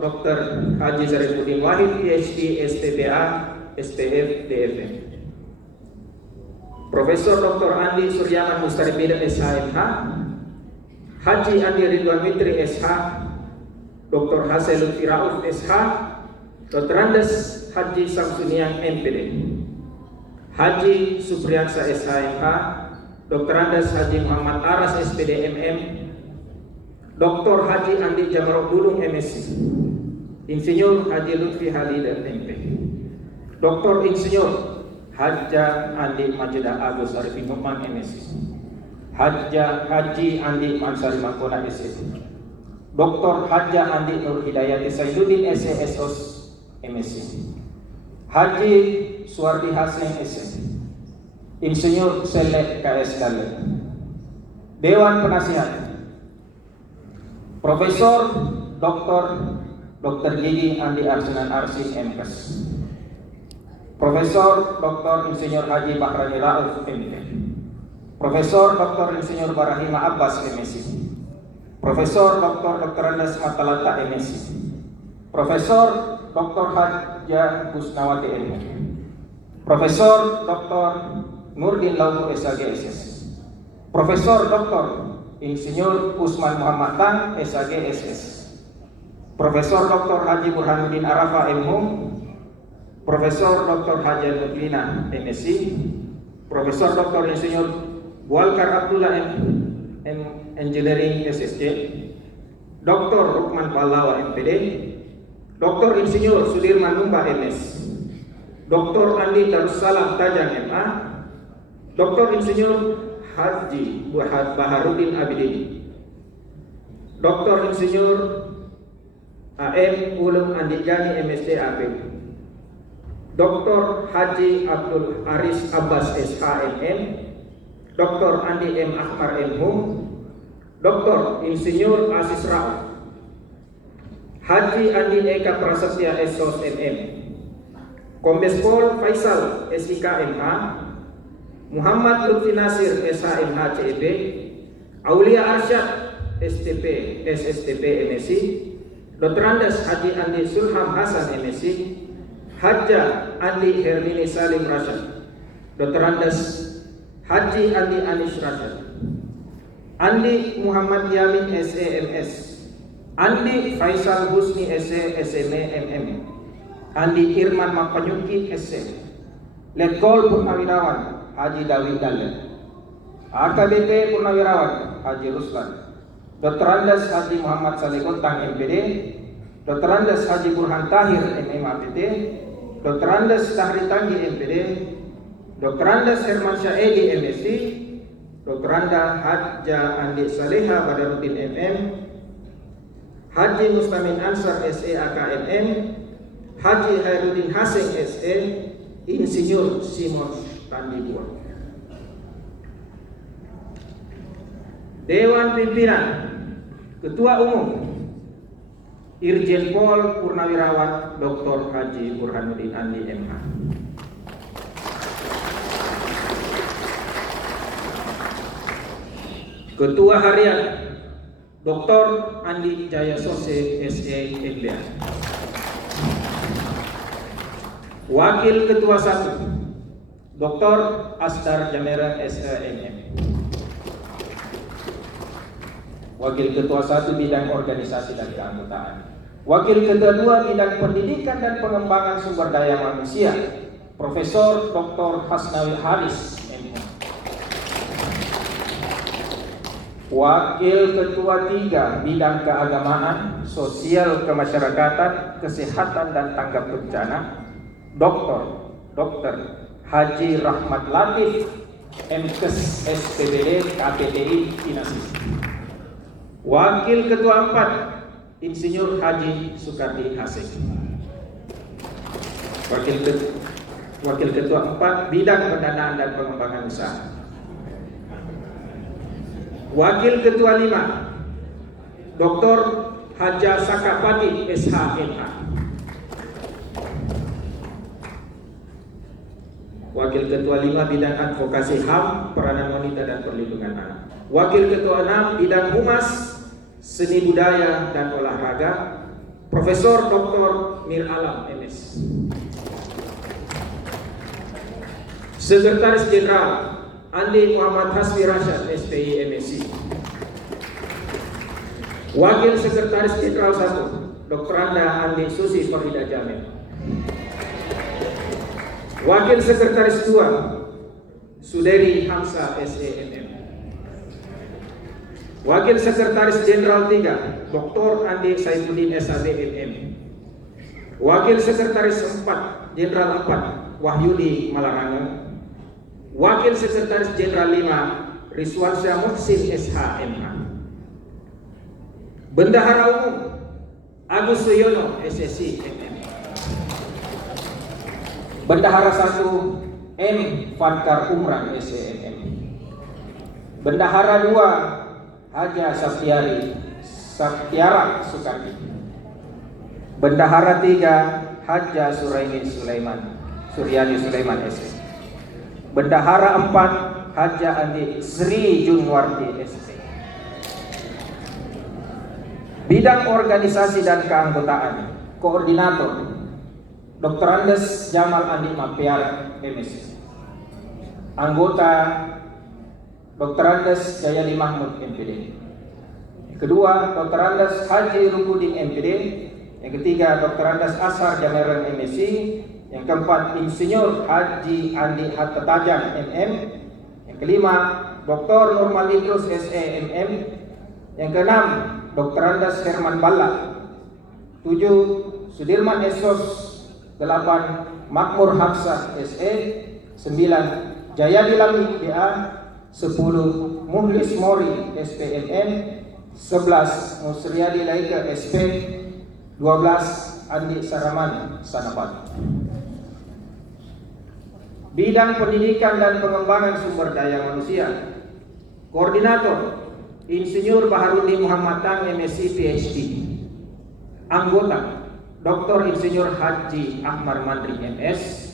Dr. Haji Zarifuddin Wahid PhD STPA STF DFM, Profesor Dr. Andi Suryaman Mustaribidin SHMH, Haji Andi Ridwan Mitri SH, Dr. Hasan Lutfi Rauf SH, Dr. Andes Haji Samsunian MPD, Haji Supriyansa SHMH, Dr. Andes Haji Muhammad Aras SPD MM, Dr. Haji Andi Jamarok Dulung MSc, Insinyur Haji Lutfi Halida MP, Dr. Insinyur Haja Andi Majedah Agus Arifin Nukman MSc, Haji Andi Mansari Mangkona SC, Dr. Haja Andi Nur Hidayati Saiduddin SCSOS MSc, Haji Suwardi Hasning SC, Insinyur Selek KS Dalet, Dewan Penasihat Profesor Dr. Gigi Andi Arsunan Arsi MKes, Profesor Dr. Insinyur Haji Bahrani Rauf MP, Profesor Dr. Insinyur Barahima Abbas MSc, Profesor Dr. Andes Matalata MSc, Profesor Dr. Haja Husnawati MK, Profesor Dr. Nurdin Laumur SAGSS, Profesor Dr. Insinyur Usman Muhammad Tan SAGSS, Profesor Dr. Haji Burhanuddin Arafa MHum, Profesor Dr. Haji Nutlina MSc, Profesor Dr. Insinyur Walkar Abdullah Engineering SSC, Dr. Rukman Pallawa MPD, Dr. Insinyur Sudirman Numba MS, Dr. Andi Darussalam Tajang MA, Dr. Insinyur Haji Baharudin Abidin, Dr. Insinyur AM Ulum Andi Gani MSc AP, Dr. Haji Abdul Aris Abbas SHMM, Dr. Andi M. Ahmar MHum, Dr. Insinyur Aziz Rauf, Haji Andi Eka Prasetya SOS MM, Kombes Pol Faisal SIK MH, Muhammad Lutfi Nasir SHMH CEP, Aulia Arsyad STP SSTP MSc, Dr. Andes Haji Andi Sulham Hasan MSc, Haja Andi Hermini Salim Rashad, Dr. Andes Haji Andi Anis Rashad, Andi Muhammad Yamin SEMS, Andi Faisal Husni SE SMA MM, Andi Irman Mapanyuki SE, Letkol Purnawirawan Haji Dawid Dalet, AKBP Purnawirawan Haji Ruslan, Dr. Andes Haji Muhammad Saleh Gontang MPD, Dr. Andes Haji Burhan Tahir MMAPT, Dr. Andes Tahri Tanggi MPD, Dr. Andes Herman Syaedi MSc, Dr. Anda Haja Andi Saleha Badaruddin MM, Haji Mustamin Ansar SE AKMM, Haji Khairuddin Haseng SE, Insinyur Simon Tandibua. Dewan Pimpinan Ketua Umum Irjen Pol Purnawirawan Dr. Haji Burhanuddin Andi MH, Ketua Harian Dr. Andi Jaya Sose SE MBA, Wakil Ketua 1 Dr. Asdar Jameran SEMM, Wakil Ketua 1 Bidang Organisasi dan Keanggotaan, Wakil Ketua 2 Bidang Pendidikan dan Pengembangan Sumber Daya Manusia Profesor Dr. Hasnawi Haris MH, Wakil Ketua 3 Bidang Keagamaan, Sosial Kemasyarakatan, Kesehatan dan Tanggap Bencana Dr. Haji Rahmat Latif MKes SPBD KPTI Inasis, Wakil Ketua 4 Insinyur Haji Sukardi Hasek, Wakil Ketua 4 Bidang Pendanaan dan Pengembangan Usaha, Wakil Ketua 5 Dr. Haja Sakapati SHMH, Wakil Ketua 5 Bidang Advokasi HAM, Peranan Wanita dan Perlindungan Anak, Wakil Ketua 6 Bidang Humas, Seni Budaya dan Olahraga Profesor Dr. Mir Alam MS, Sekretaris Jenderal Andi Muhammad Hasbi Rashad SPI MSc, Wakil Sekretaris Jenderal 1 Dr. Anda Andi Susi Farida Jamil, Wakil Sekretaris 2 Suderi Hamsa SEMM. Wakil Sekretaris Jenderal 3 Dr. Andi Saifuddin SAD MM. Wakil Sekretaris 4 Jenderal 4 Wahyudi Malarangeng. Wakil Sekretaris Jenderal 5 Rizwansyah Muhsin SHMH. Bendahara Umum Agus Suyono SSI MM. Bendahara 1 M. Fatkar Umran SEMM. Bendahara 2 Haja Saptiara Sukardi. Bendahara 3 Haja Suryani Sulaiman SS. Bendahara 4 Haja Andi Sri Junwardi SS. Bidang organisasi dan keanggotaan Koordinator Dr. Andes Jamal Andi Mapiar MS. Anggota Dr. Andes Jayadi Mahmud MPD. Kedua, Dr. Andes Haji Rukudin MPD. Yang ketiga, Dr. Andes Ashar Jameran MSc. Yang keempat, Insinyur Haji Andi Hatta Tajam MM. Yang kelima, Dr. Nurmal Idrus SEMM. Yang keenam, Dr. Andes Herman Balla. 7, Sudirman Esos. 8, Makmur Hafsah SE. 9, Jayadi Lami BA. 10, Muhlis Mori SPMN. 11, Musriyadi Laika SP. 12, Andi Saraman Sanapat. Bidang pendidikan dan pengembangan sumber daya manusia Koordinator Insinyur Baharudin Muhammad Tang MSc PhD. Anggota Dr. Insinyur Haji Ahmad Mandri MS.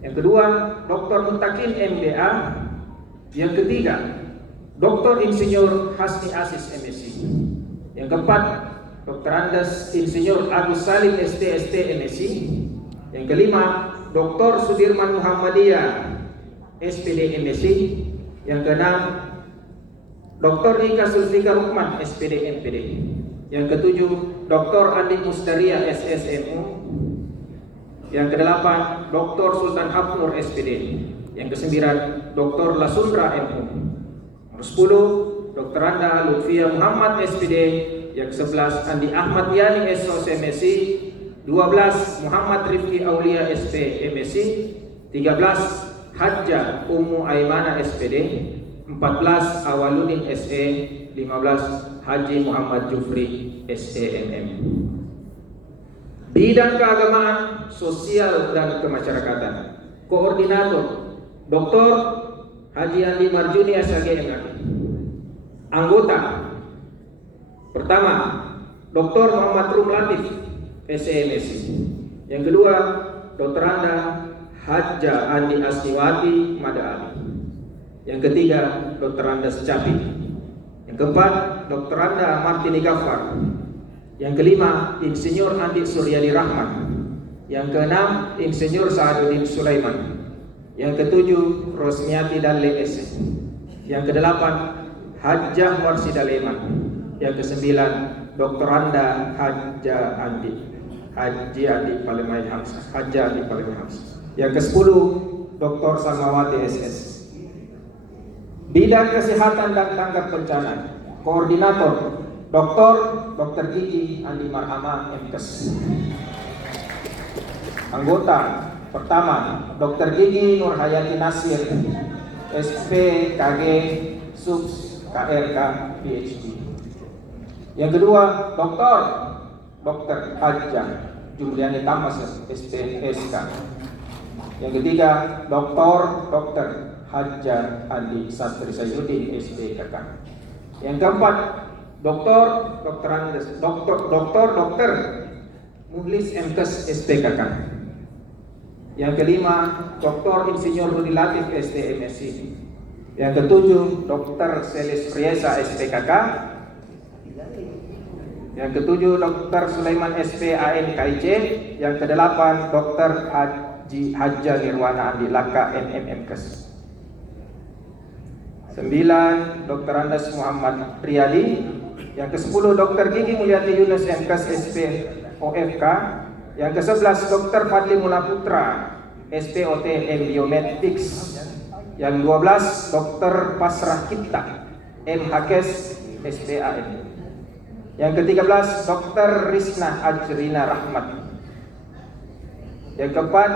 Yang kedua, Dr. Mutakin MBA. Yang ketiga, Dr. Insinyur Hasni Asis MSc. Yang keempat, Dr. Andes Insinyur Agus Salim ST MSc. Yang kelima, Dr. Sudirman Muhammadiyah SPD MSc. Yang keenam, Dr. Ika Sulfika Rukman SPD MPD. Yang ketujuh, Dr. Andi Mustaria SSMU. Yang kedelapan, Dr. Sultan Hafnur SPD. Yang kesembilan, Dr. Lasundra MU. Nomor 10, Dr. Anda Lutfia Muhammad SPD. Yang ke-11, Andi Ahmad Yani SOS MSc. 12, Muhammad Rifki Aulia SP MSc. 13, Hajjah Ummu Aimana SPD. 14, Awaludin SE. 15, Haji Muhammad Jufri SEMM. Bidang keagamaan, sosial dan kemasyarakatan Koordinator Dr. Haji Andi Marjuni SAGMRI. Anggota pertama, Dr. Muhammad Rum Latif SEMSc. Yang kedua, Dr. Anda Haja Andi Asniwati Madaali. Yang ketiga, Dr. Anda Secapi. Yang keempat, Dr. Anda Martini Ghaffar. Yang kelima, Insinyur Andi Suryadi Rahman. Yang keenam, Insinyur Sa'aduddin Sulaiman. Yang ketujuh, Rosmiati Dalle S. Yang kedelapan, Hajjah Warsida Leman. Yang kesembilan, Dr. Anda Haji Andi Palemai Hamzah. Yang ke-10, Dr. Samawati SS. Bidang kesehatan dan tanggap bencana Koordinator Dr. Gigi Andi Marhama MKes. Anggota pertama, Dr. Gigi Nurhayati Nasir SPKG Subs KRK PhD. Yang kedua, Dr. Hajjah Jumliani Tamas SPSK. Yang ketiga, Dr. Hajjah Andi Sastri Sayuddin SPKK. Yang keempat, Dr. Muhlis MKes SPKK. Yang kelima, Dr. Insinyur Rudi Latif STMSc. Yang ketujuh, Dr. Selis Friesa SPKK. Yang ketujuh, Dr. Sulaiman SPAN KIC. Yang kedelapan, Dr. Haja Nirwana Andi Laka MMMKes. 9, Dr. Andes Muhammad Riyadi. Yang ke-10, Dr. Gigi Mulyati Yunus MKes SPOFK. Yang ke-11, Dr. Fadli Mula Putra SPOT Embiometrics. Yang 12 Dr. Pasrah Cipta, MHKes, SPAM. Yang ke-13 Dr. Risna Ajrina Rahmat. Yang keempat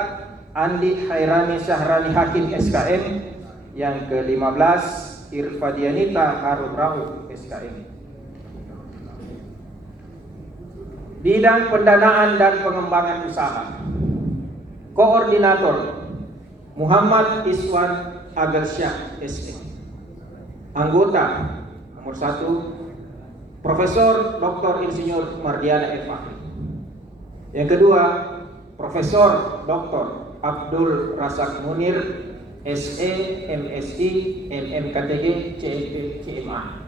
Andi Hairani Syahrani Hakim, SKM. Yang ke-15 Irfadianita Harun Rauf, SKM. Bidang pendanaan dan pengembangan usaha, Koordinator Muhammad Iswan Agalsyah, SE. Anggota nomor 1 Profesor Dr. Insinyur Mardiana Eva. Yang kedua Profesor Dr. Abdul Razak Munir, SE, MSI, MMKTG, CMP, CMA.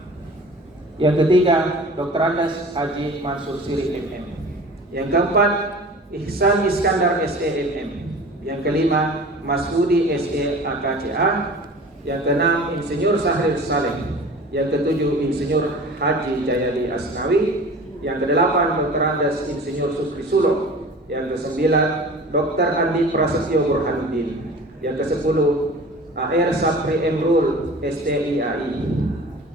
Yang ketiga Dr. Andes Haji Mansur Siri, MM. Yang keempat Ihsan Iskandar, SE, MM. Yang kelima Mas Budi, SE, AKCA. Yang keenam Insinyur Sahril Saleh. Yang ketujuh Insinyur Haji Jayadi Asnawi. Yang kedelapan Dr. Andes Insinyur Supri Sulo. Yang kesembilan Dr. Andi Prasetyo Burhanuddin. Yang ke-10 AR Sapri Emrul, STIAI.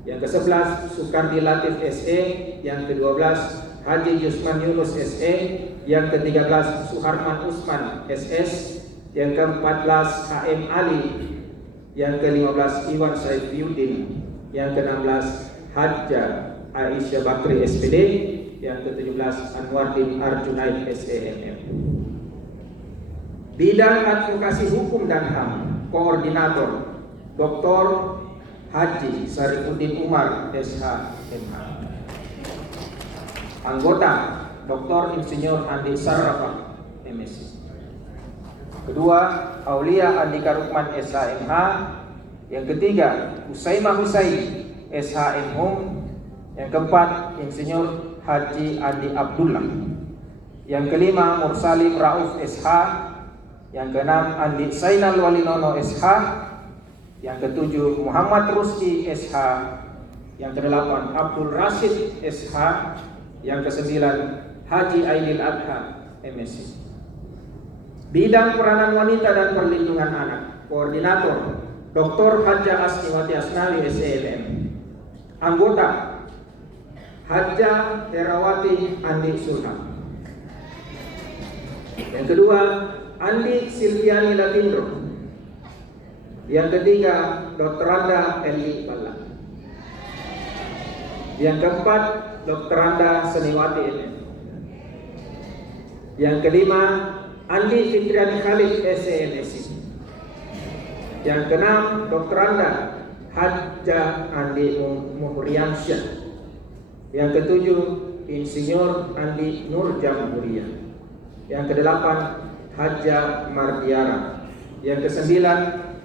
Yang ke-11 Sukardi Latif, SE. Yang ke-12 Haji Yusman Yunus, SE. Yang ke-13 Suharman Usman, SS. Yang ke-14 HM Ali. Yang ke-15 Iwan Saifiuddin. Yang ke-16 Hajja Aisyah Bakri, SPD. Yang ke-17 Anwardin Arjunaid, SEMM. Bidang Advokasi Hukum dan HAM, Koordinator Dr. Haji Sarifuddin Umar, SH, MH. Anggota Dr. Insinyur Andi Sarrafa, MSc. Kedua Aulia Andika Rukman, SH, MH. Yang ketiga Husaimah Husain, SH, MHum. Yang keempat Insinyur Haji Andi Abdullah. Yang kelima Mursalim Rauf, SH. Yang keenam Andi Zainal Walinono, SH. Yang ketujuh Muhammad Rusdi, SH. Yang kedelapan Abdul Rashid, SH. Yang kesembilan Haji Aidil Adha, MSc. Bidang peranan wanita dan perlindungan anak, Koordinator Dr. Hajjah Asniwati Asnawi, SELM. Anggota Hajjah Herawati Andi Sulhan. Yang kedua Andi Silviani Latindro. Yang ketiga Dr. Anda Eli Balla. Yang keempat Dr. Anda Seniwati MM. Yang kelima Andi Fitriani Khalid, SEMSI. Yang keenam Dr. Anda Hajjah Andi Muhriansyah. Yang ketujuh Insinyur Andi Nur Jamhuriyah. Yang kedelapan Hajjah Mardiara. Yang kesembilan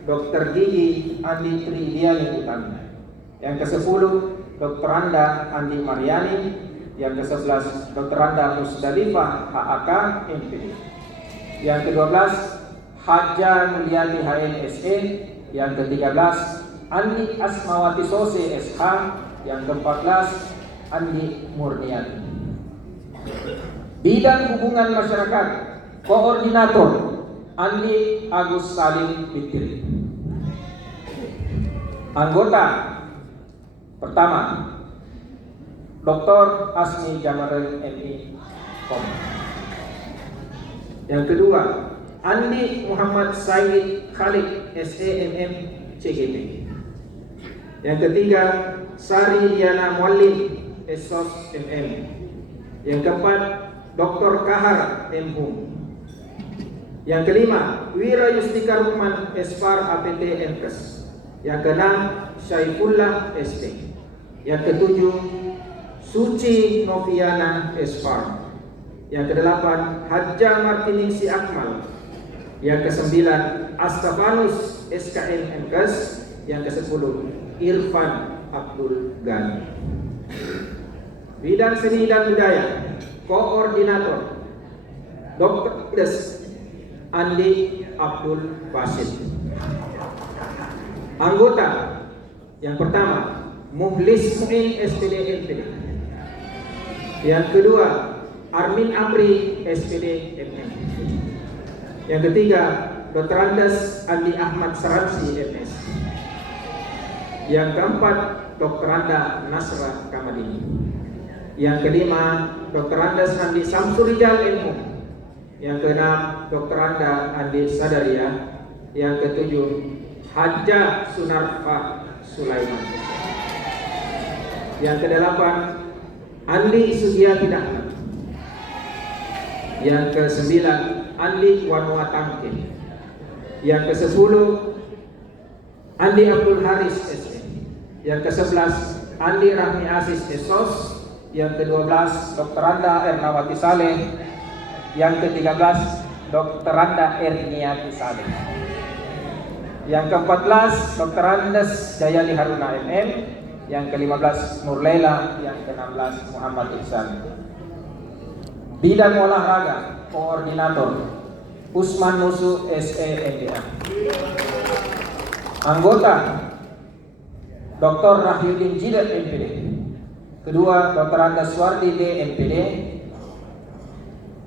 Dr. Gigi Andi Tridiani Utami. Yang ke-10 Dr. Anda Andi Mariani. Yang ke-11 Dr. Anda Musdalifah HAK MPD. Yang ke-12 Hajjah Mulyani HNSE. Yang ke-13 Andi Asmawati Sose SH. Yang ke-14 Andi Murniati. Bidang hubungan masyarakat, Koordinator Andi Agus Salim Fikri. Anggota pertama Dr. Asmi Jamarel MI Kom. Yang kedua Andi Muhammad Said Khalid SEMM CGP. Yang ketiga Sari Diana Muallim SOS MM. Yang keempat Dr. Kahar MHum. Yang kelima Wira Yustika Rukman Esfar APT MKes. Yang keenam Syaifullah ST. Yang ketujuh Suci Noviana Esfar. Yang kedelapan Hajjah Martiningsi Akmal. Yang kesembilan Astafanus SKM MKes. Yang ke-10 Irfan Abdul Ghani. Bidang seni dan budaya, Koordinator Dr. Des Andi Abdul Basit. Anggota yang pertama Muhlis Muin SPD MPD. Yang kedua Armin Amri SPD MM. Yang ketiga Dr. Andes Andi Ahmad Saransi MS. Yang keempat, Dr. Anda Nasra Kamadini. Yang kelima, Dr. Andes Andi Samsurijal MU. Yang keenam, Dr. Anda Andi Sadaria. Yang ketujuh, Haja Sunarfa Sulaiman. Yang kedelapan, Andi Sugiyati Dahlan. Yang kesembilan, Andi Wanua Tangke. Yang kesepuluh, Andi Abdul Haris SE. Yang ke-11, Andi Rahmi Aziz Esos. Yang ke-12, Dr. Anda Ernawati Saleh. Yang ke-13, Dr. Anda Erniati Saleh. Yang ke-14, Dr. Andes Jayali Haruna MM. Yang ke-15, Nur Laila. Yang ke-16, Muhammad Ihsan. Bidang olahraga, koordinator Usman Nusu SE MDA. Anggota Dr. Rahyudin Jidat MPD. Kedua, Dr. Anda Suwardi D MPD.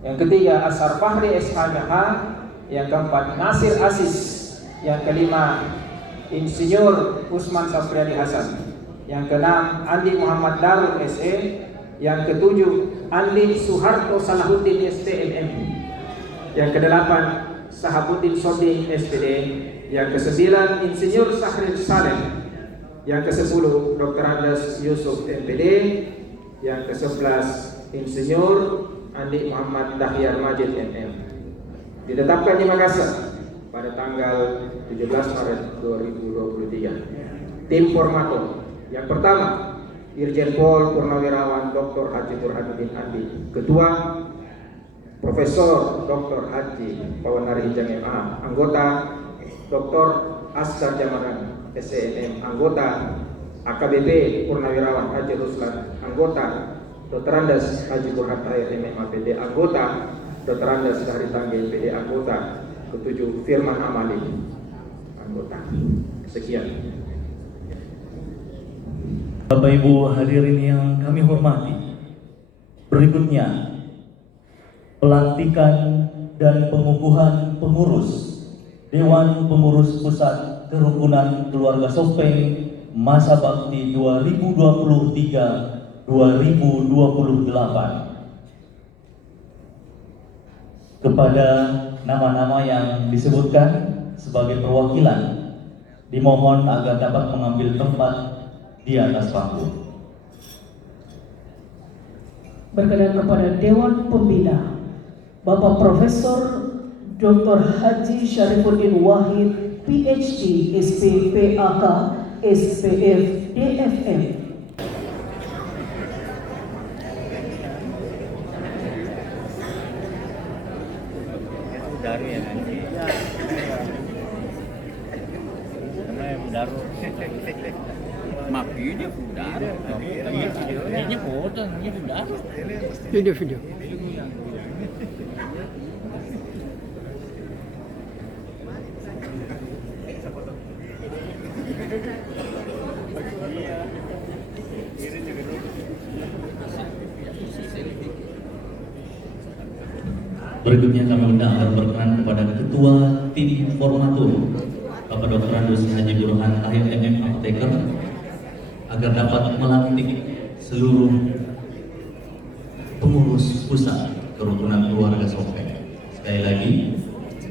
Yang ketiga, Asar Fahri SHMH. Yang keempat, Nasir Aziz. Yang kelima, Insinyur Usman Safriadi Hasan. Yang keenam, Andi Muhammad Darul SE. Yang ketujuh, Andi Suharto Salahuddin STMM. Yang kedelapan, Sahabuddin Soding SPD. Yang kesembilan, Insinyur Sahril Saleh. Yang ke-10, Dr. Andes Yusuf MPD. Yang ke-11, Insinyur Andi Muhammad Dahyar Majid MM. Ditetapkan di Makassar pada tanggal 17 Maret 2023. Tim formator. Yang pertama, Irjen Pol Purnawirawan Dr. Haji Burhanuddin Andi. Ketua, Profesor Dr. Haji Pawanari Hijang MA. Anggota, Dr. Asgar Jamanan SNM. Anggota, AKBP Purnawirawan Haji Ruslan. Anggota, Dr. Andes Haji Burhan Tahir MMA PD. Anggota, Dr. Andes Dari Tangge PD. Anggota, ketujuh Firman Amali. Anggota. Sekian. Bapak Ibu hadirin yang kami hormati, berikutnya pelantikan dan pengukuhan pengurus Dewan Pengurus Pusat Kerukunan Keluarga Sopeng masa bakti 2023-2028. Kepada nama-nama yang disebutkan sebagai perwakilan, dimohon agar dapat mengambil tempat di atas panggung. Berkenan kepada Dewan Pembina, Bapak Profesor Dr. Haji Syarifuddin Wahid, PhD, SPPAK, SPF, DFM. Daru ya nanti. Namanya Daru. Mapi dia pudar. Ini foto, ini pudar. Video. Berikutnya kami undang agar berkenan kepada Ketua Tim Formatur Bapak Dr. Andes Haji Burhan Tahir MM Apoteker agar dapat melantik seluruh pengurus pusat kerukunan keluarga Sopeng. Sekali lagi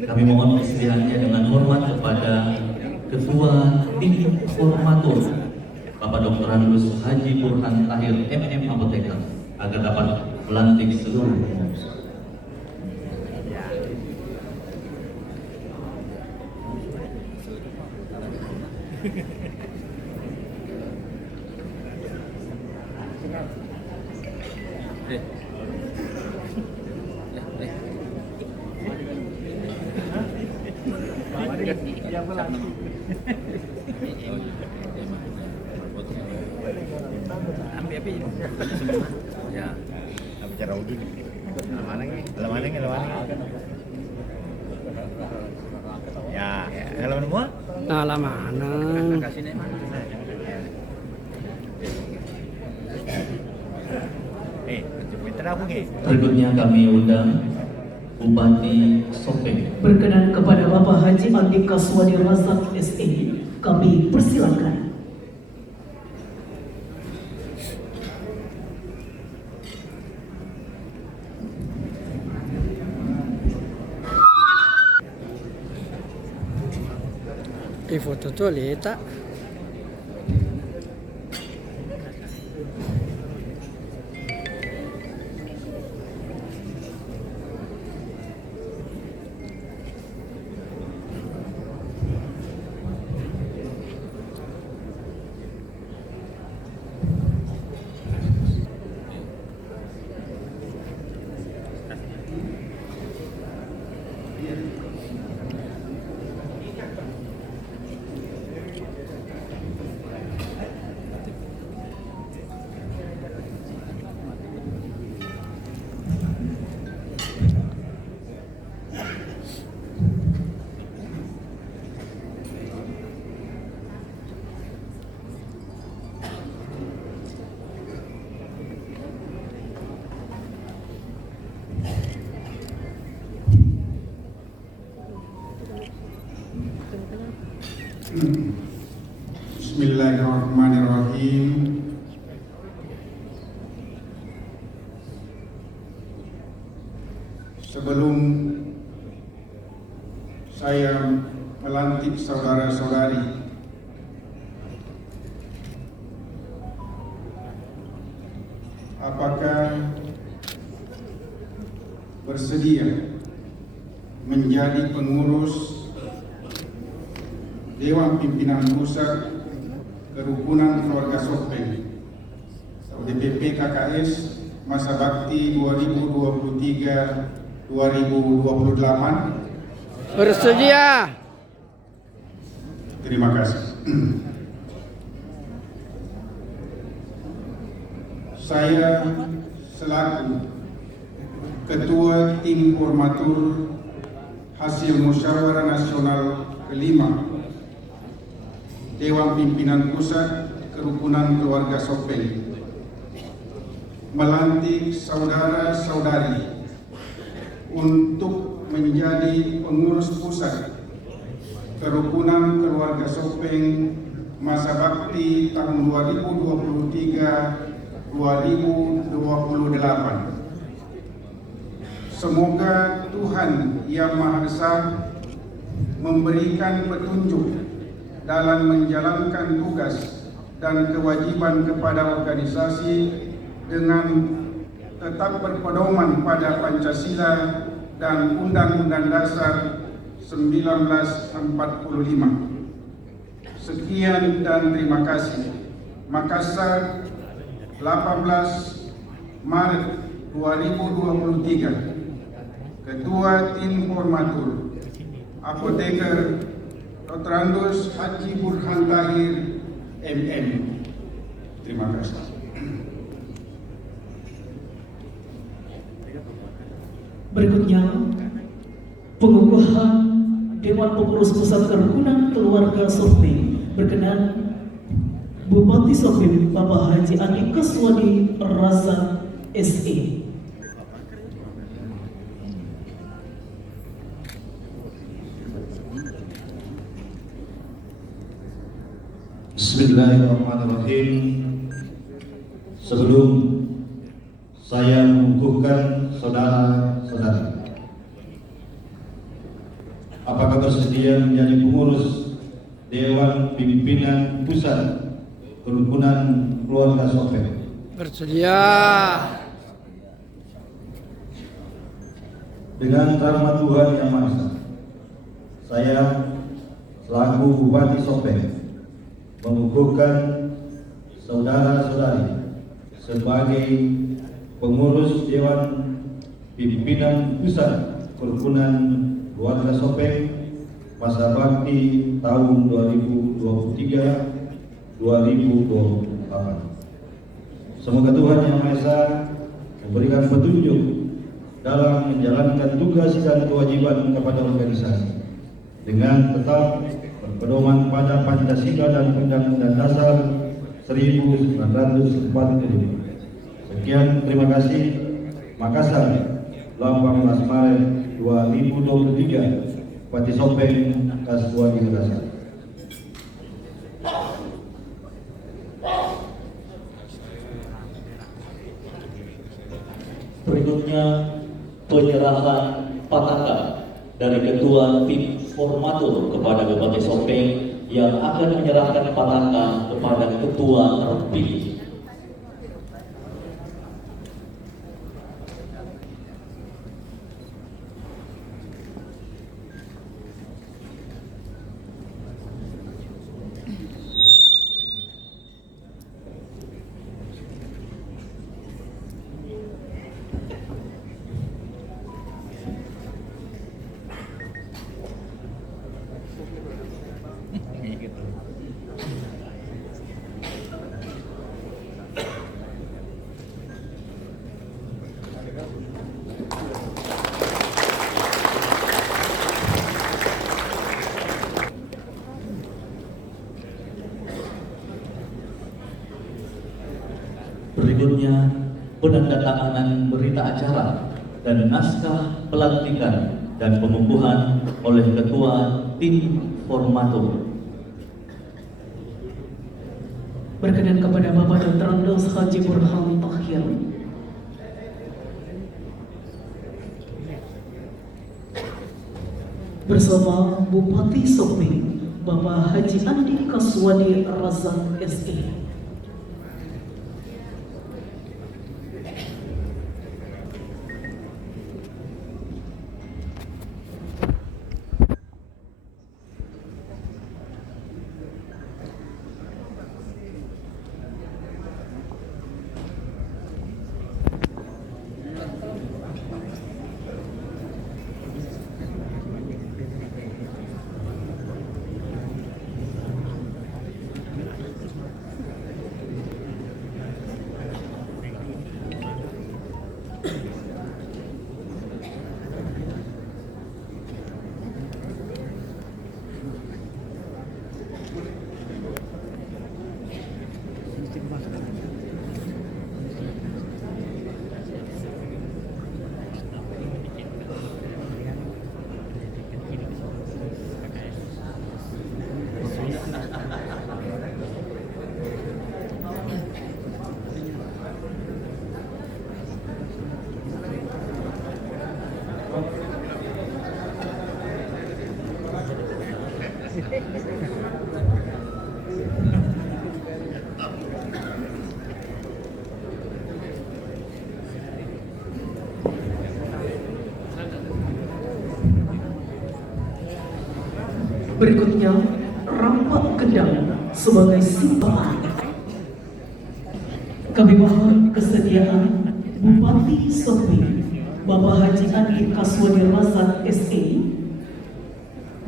kami mohon kesediaannya dengan hormat kepada Ketua Tim Formatur Bapak Dr. Andes Haji Burhan Tahir MM Apoteker agar dapat melantik seluruh pengurus. Ya, bicara udah. Lamannya. Ya, kalau semua? Nah, mana? Kasih nih. Pinter aku nih. Berikutnya kami undang Bupati Sopeng. Berkenan kepada Bapak Haji Andika Swadi Razak SE, kami persilakan. Foto tuh lihat. Bismillahirrahmanirrahim. Sebelum saya melantik saudara-saudari, apakah bersedia menjadi pengurus Dewan Pimpinan Pusat Kerukunan Keluarga Sopeng DPP KKS masa bakti 2023-2028? Bersedia. Terima kasih. Saya selaku Ketua Tim Formatur Hasil Musyawarah Nasional kelima Dewan Pimpinan Pusat Kerukunan Keluarga Sopeng melantik saudara-saudari untuk menjadi pengurus pusat Kerukunan Keluarga Sopeng masa bakti tahun 2023-2028. Semoga Tuhan Yang Maha Esa memberikan petunjuk dalam menjalankan tugas dan kewajiban kepada organisasi dengan tetap berpedoman pada Pancasila dan Undang-Undang Dasar 1945. Sekian dan terima kasih. Makassar, 18 Maret 2023. Ketua Tim Formatur Apoteker Dr. Andus Haji Burhan Tahir MM. Terima kasih. Berikutnya, pengukuhan Dewan Pengurus Pusat Kerukunan Keluarga Sopeng. Berkenan Bupati Sopeng Bapak Haji Andika Swadi Razak SE. Bismillahirrahmanirrahim. Sebelum saya mengukuhkan saudara-saudari, apakah bersedia menjadi pengurus Dewan Pimpinan Pusat Kerukunan Keluarga Sopeng? Bersedia. Dengan rahmat Tuhan Yang Maha Esa, saya selaku Bupati Sopeng mengukuhkan saudara-saudari sebagai pengurus Dewan Pimpinan Pusat Kerukunan Keluarga Sopeng masa bakti tahun 2023-2028. Semoga Tuhan Yang Maha Esa memberikan petunjuk dalam menjalankan tugas dan kewajiban kepada organisasi dengan tetap berpedoman pada Pancasila dan Undang-Undang Dasar 1945. Sekian, terima kasih. Makassar, 18 Maret 2023 Bupati Sopeng Kaswadi Rasa. Berikutnya penyerahan pataka dari Ketua Tim Formatur kepada Bupati Sopeng yang akan menyerahkan pataka kepada Ketua terpilih. Berikutnya penandatanganan berita acara dan naskah pelantikan dan pengukuhan oleh Ketua Tim Formatur. Berkenan kepada Bapak Dr. Andos Haji Burhan Tahir. Bersama Bupati Sopeng Bapak Haji Andi Kaswadi Razak SE. Berikutnya rampak kendang sebagai simpanan. Kami mohon kesediaan Bupati Sopeng Bapak Haji Andi Kaswadi Razak SE.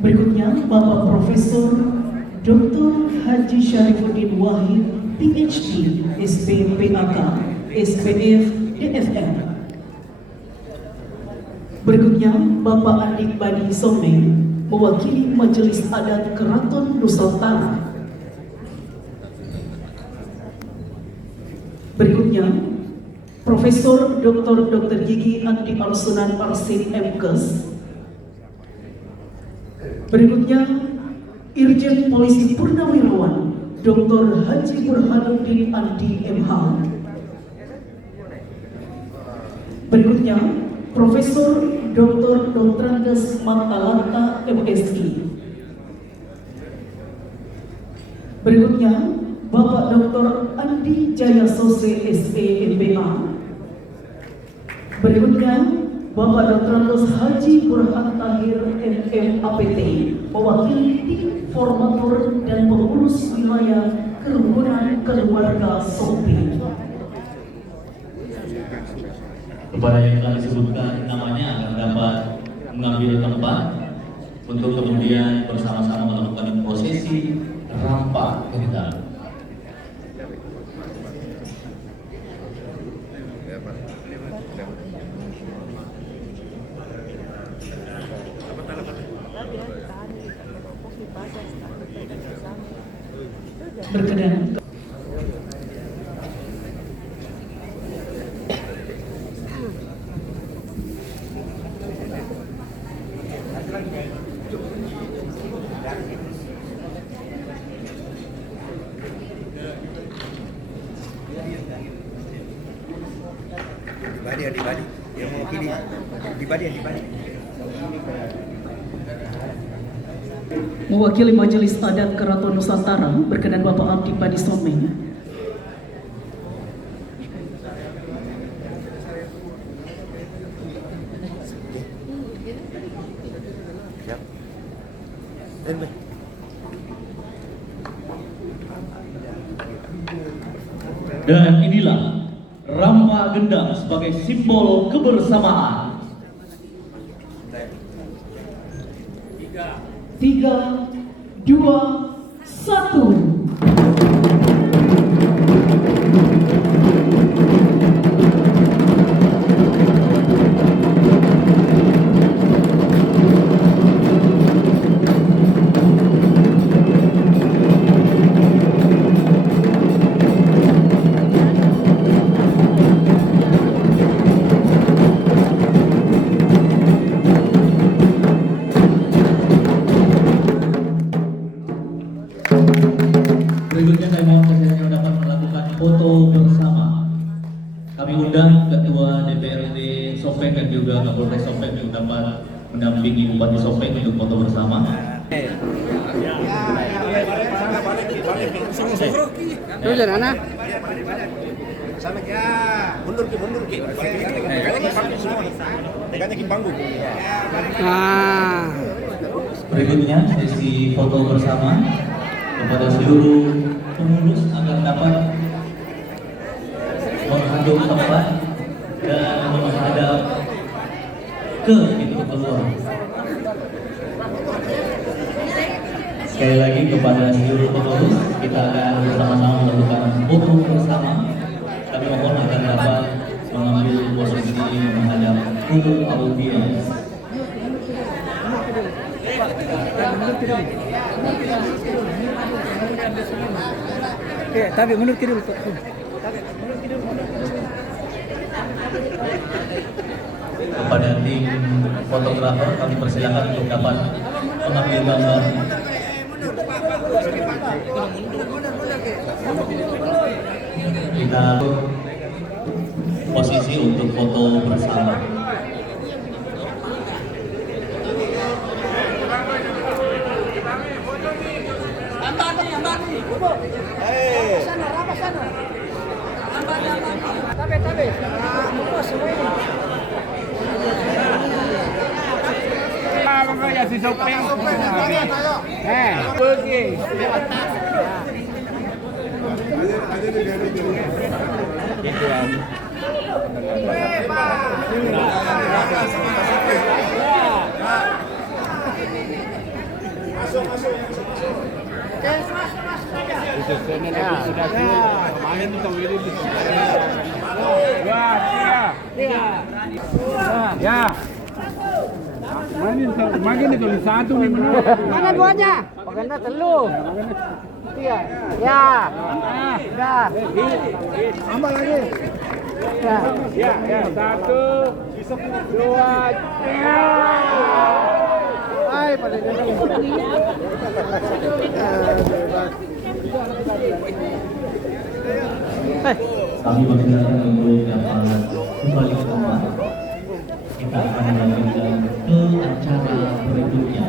Berikutnya Bapak Profesor Dr. Haji Syarifuddin Wahid PhD SPPAK SPF DFM. Berikutnya Bapak Andik Badi Someng mewakili Majelis Adat Keraton Nusantara. Berikutnya Profesor Dr. Gigi Andi Arsunan Arsin MKes. Berikutnya Irjen Polisi Purnawirawan Dr. Haji Burhanuddin Andi MH. Berikutnya Profesor Dr. Dotrandes Matalata MSI. Berikutnya Bapak Dr. Andi Jaya Sose SE MBA. Berikutnya Bapak Dr. Haji Burhan Tahir MM APT mewakili tim formatur dan pengurus wilayah Kerukunan Keluarga Sopeng. Kepada yang telah disebutkan namanya akan dapat mengambil tempat untuk kemudian bersama-sama melakukan prosesi rampak kendang. Berkenan Yang mau pilih di Badi. Mewakili Majelis Adat Keraton Nusantara, berkenan Bapak Abdi Padi Someng. Dan inilah rampa gendang sebagai simbol kebersamaan. 3, 2, 1. Berikutnya saya mohon kesediaan dapat melakukan foto bersama. Kami undang Ketua DPRD Sopeng dan juga Kapolres Sopeng yang dapat mendampingi Bupati Sopeng untuk foto bersama. Terus jangan anak. Mundur ki. Tegaknya ki panggung. Nah, Berikutnya sesi foto bersama kepada seluruh pengurus agar dapat menghadap tempat dan menghadap ke pintu keluar. Sekali lagi kepada seluruh pengurus, kita akan bersama-sama melakukan foto bersama. Kami mohon agar dapat mengambil posisi menghadap ke audiens. tapi menurut kita Kepada tim fotografer kami persilakan untuk dapat mengambil gambar. Kita posisi untuk foto bersama. Si Sopeng. Pergi. Ya. Makin itu satu nih. mana buahnya? Paganda telu. Iya. Ya. Dah. Tambah lagi. Ya, 1, 2, 3. Ay, pada jadi. Kami persilakan untuk dapat kembali ke tempat. Kita akan melanjutkan ke acara berikutnya.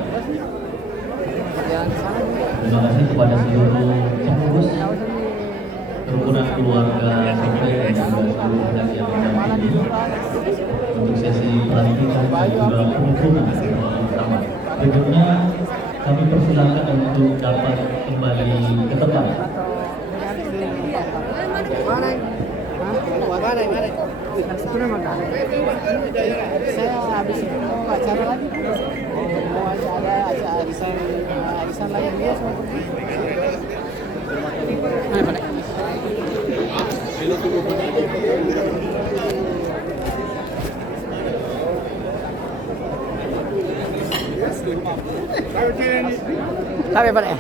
Terima kasih kepada seluruh pengurus, kerukunan keluarga Sopeng dan juga seluruh pihak yang mendampingi untuk sesi pelantikan dan juga pengumuman bersama. Berikutnya kami persilakan untuk dapat kembali ke tempat. Mana? Itu nama kan? Saya habis itu mau acara lagi. Mau ada arisan lain dia semua pergi. Mana? Sampai pada ya.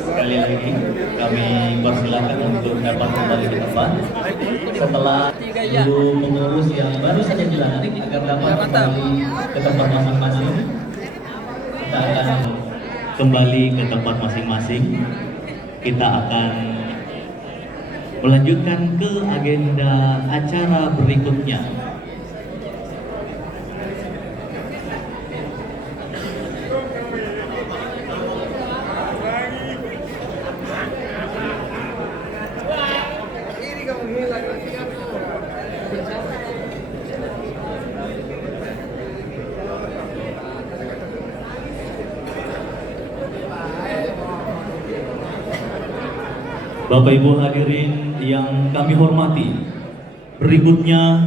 Sekali lagi kami persilakan untuk dapat kembali ke tempat setelah seluruh pengurus yang baru saja dilantik agar dapat kembali ke tempat masing-masing. kita akan kembali ke tempat masing-masing. Kita akan melanjutkan ke agenda acara berikutnya. Bapak Ibu hadirin yang kami hormati, berikutnya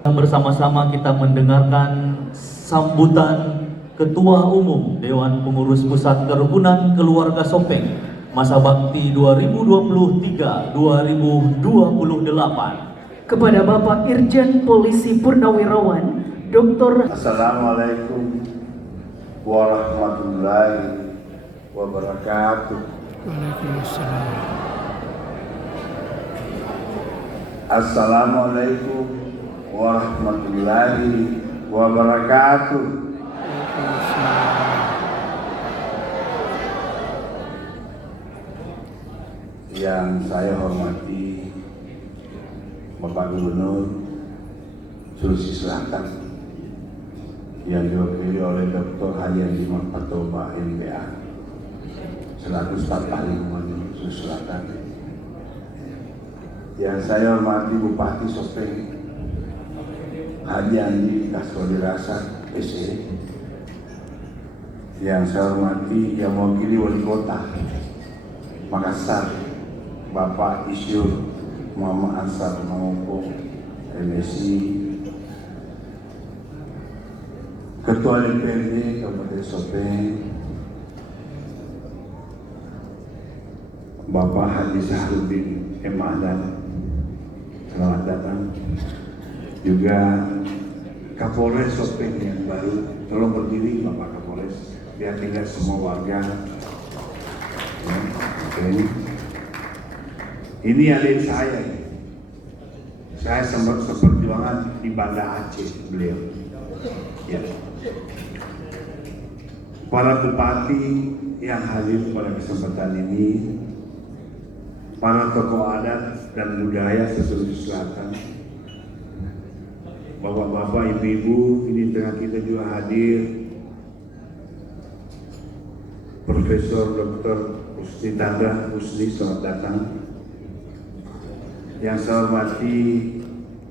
bersama-sama kita mendengarkan sambutan Ketua Umum Dewan Pengurus Pusat Kerukunan Keluarga Sopeng masa bakti 2023-2028 kepada Bapak Irjen Polisi Purnawirawan Dr. Assalamualaikum warahmatullahi wabarakatuh. Assalamualaikum warahmatullahi wabarakatuh. Yang saya hormati Bapak Gubernur Sulawesi Selatan yang diwakili oleh Dr. Haryadi Patoba MPA selaku staf ahli Gubernur Sulawesi Selatan. Yang saya hormati Bupati Sopeng Haji Andi Kaswadirasa SE. Yang saya hormati yang mewakili Wali Kota Makassar Bapak Isyur Muhammad Ansar Mangoko MSI, Ketua DPRD Kabupaten Sopeng Bapak Haji Sahrudin M. Ahdan, selamat datang. Juga Kapolres Sopeng yang baru, tolong berdiri Bapak Kapolres, biar tinggal semua warga. Ya, okay. Ini adik saya. Saya sempat seperjuangan di Banda Aceh beliau. Ya. Para bupati yang hadir pada kesempatan ini, para tokoh adat dan budaya Sulawesi Selatan, bapak-bapak, ibu-ibu, ini tengah kita juga hadir Profesor Dr. Husni Tanda Husni, selamat datang. Yang saya hormati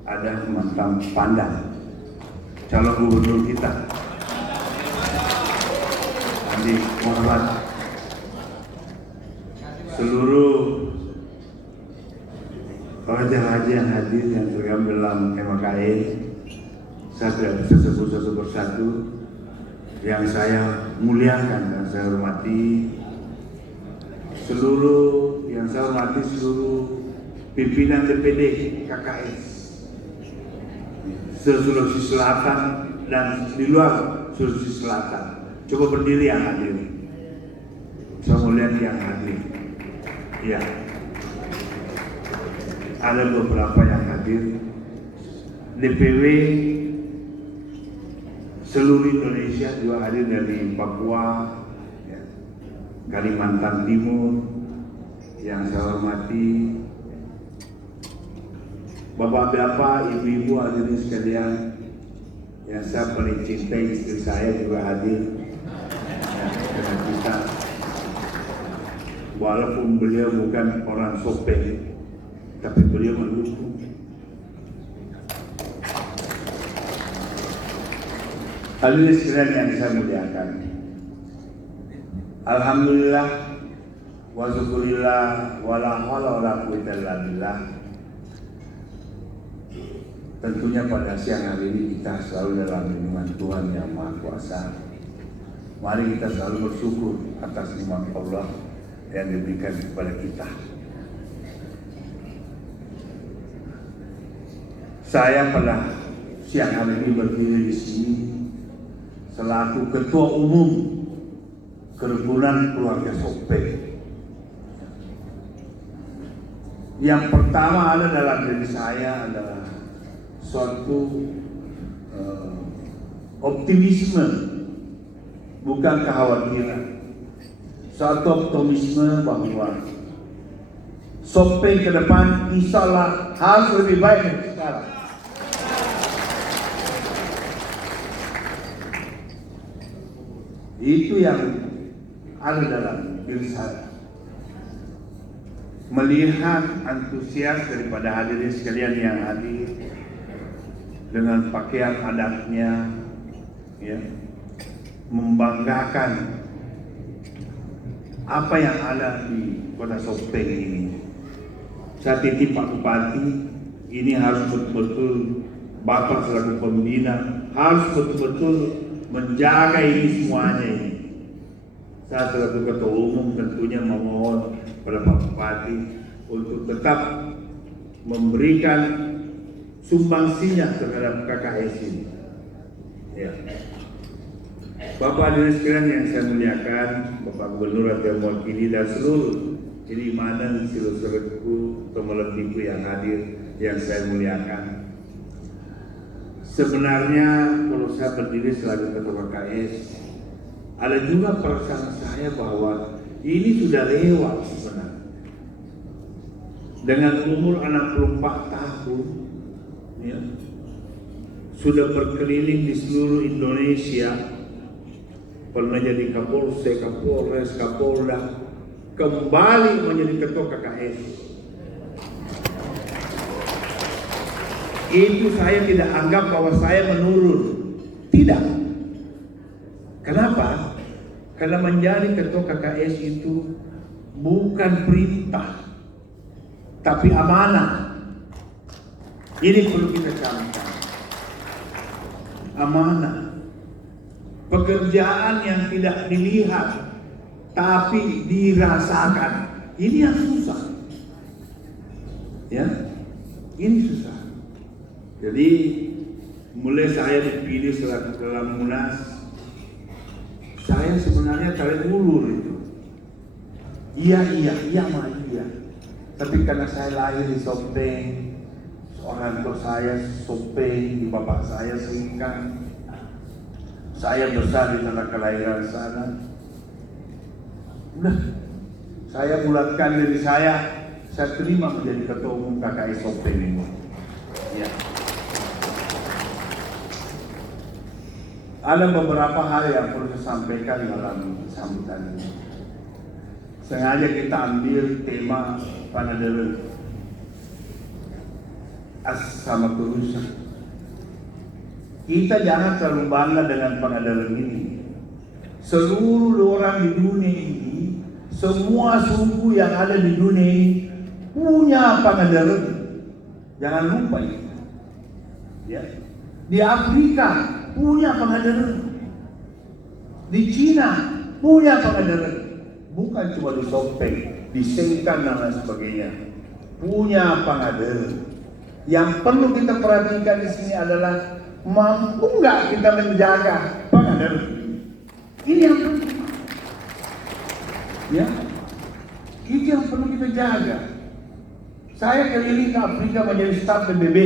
ada mantan Pandan, calon gubernur kita Andi Muhammad, seluruh raja-raja yang hadir yang tergabung dalam MKE, saya tidak bisa sebut satu persatu. Yang saya muliakan dan saya hormati seluruh pimpinan DPD KKS Sulawesi Selatan dan di luar Sulawesi Selatan. Coba berdiri yang hadir. Saya muliakan yang hadir. Ya. Ada beberapa yang hadir. DPW seluruh Indonesia juga hadir dari Papua, ya, Kalimantan Timur. Yang saya hormati bapak-bapak, ibu-ibu hadirin sekalian, yang saya paling cintai, istri saya juga hadir ya, dengan kita. Walaupun beliau bukan orang Sopeng, tapi beliau mendukung. Hadirin sekalian yang saya muliakan, alhamdulillah wa syukurillah wa la haula wa la quwwata illa billah. Tentunya pada siang hari ini kita selalu dalam lindungan Tuhan yang Maha Kuasa. Mari kita selalu bersyukur atas nikmat Allah yang diberikan kepada kita. Saya pada siang hari ini berdiri di sini selaku Ketua Umum Kerukunan Keluarga Sopeng. Yang pertama ada dalam diri saya adalah suatu optimisme bukan kekhawatiran, satu optimisme bahwa Sopeng ke depan insya Allah harus lebih baik dari sekarang. Itu yang ada dalam diri saya. Melihat antusias daripada hadirin sekalian yang hadir dengan pakaian adatnya, ya, membanggakan apa yang ada di Kota Sopeng ini. Saya titip Pak Bupati, ini harus betul-betul Bapak selaku pembina harus betul-betul menjaga ini semuanya ini. Saya selaku Ketua Umum tentunya memohon kepada Pak Bupati untuk tetap memberikan sumbangsinya terhadap KKS ini. Ya. Bapak hadirin sekalian yang saya muliakan, Bapak Gubernur yang mewakili dan seluruh kirimanan silu-siluku Tomeletiku yang hadir yang saya muliakan. Sebenarnya kalau saya berdiri selaku Ketua KKS, ada juga perasaan saya bahwa ini sudah lewat sebenarnya. Dengan umur 64 tahun, ya, sudah berkeliling di seluruh Indonesia, pernah jadi Kapolsek, Kapolres, Kapolda, kembali menjadi Ketua KKS. Itu saya tidak anggap bahwa saya menurun, tidak. Kenapa? Karena menjadi Ketua KKS itu bukan perintah, tapi amanah. Ini perlu kita camkan. Amanah. Pekerjaan yang tidak dilihat, tapi dirasakan. Ini yang susah. Ya, ini susah. Jadi mulai saya dipilih selaku dalam Munas, saya sebenarnya tarik ulur itu. Iya. Tapi karena saya lahir di Sopeng, orang tua saya Sopeng, bapak saya Singkang, saya besar di tanah kelahiran sana. Udah, saya bulatkan diri saya terima menjadi Ketua Umum KKS Sopeng ini. Ya. Ada beberapa hal yang perlu saya sampaikan dalam sambutan ini. Sengaja kita ambil tema Panadero sama Kurusan. Kita jangan terlalu bangga dengan Panadero ini. Seluruh orang di dunia ini, semua suku yang ada di dunia ini punya Panadero. Jangan lupa itu. Ya. Di Afrika punya Panadero, di Cina punya Panadero, bukan cuma di Sopeng, di Sengkang dan lain sebagainya, punya Panadero. Yang perlu kita perhatikan di sini adalah mampu nggak kita menjaga Panadero. Ini yang penting, ya, itu yang perlu kita jaga. Saya keliling ke Afrika menjadi staf PBB.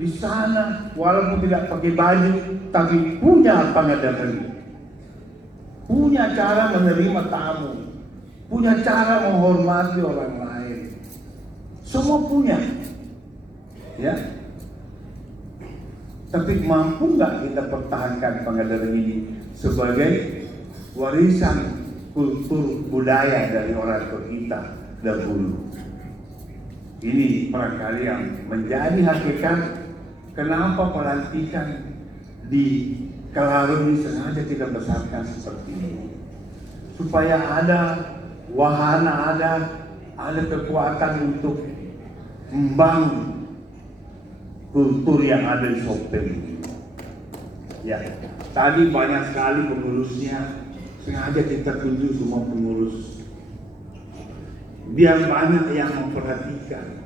Di sana walaupun tidak pakai baju, tapi punya Panadero, punya cara menerima tamu, punya cara menghormati orang lain. Semua punya, ya. Tapi mampu nggak kita pertahankan Panadero ini sebagai warisan kultur budaya dari orang tua kita dahulu? Ini barangkali yang menjadi hakikat. Kenapa pelantikan di Kelarun ini sengaja kita besarkan seperti ini? Supaya ada wahana, ada kekuatan untuk membangun kultur yang ada di Sopeng. Ya, tadi banyak sekali pengurusnya, sengaja kita tunjuk semua pengurus. Biar banyak yang memperhatikan.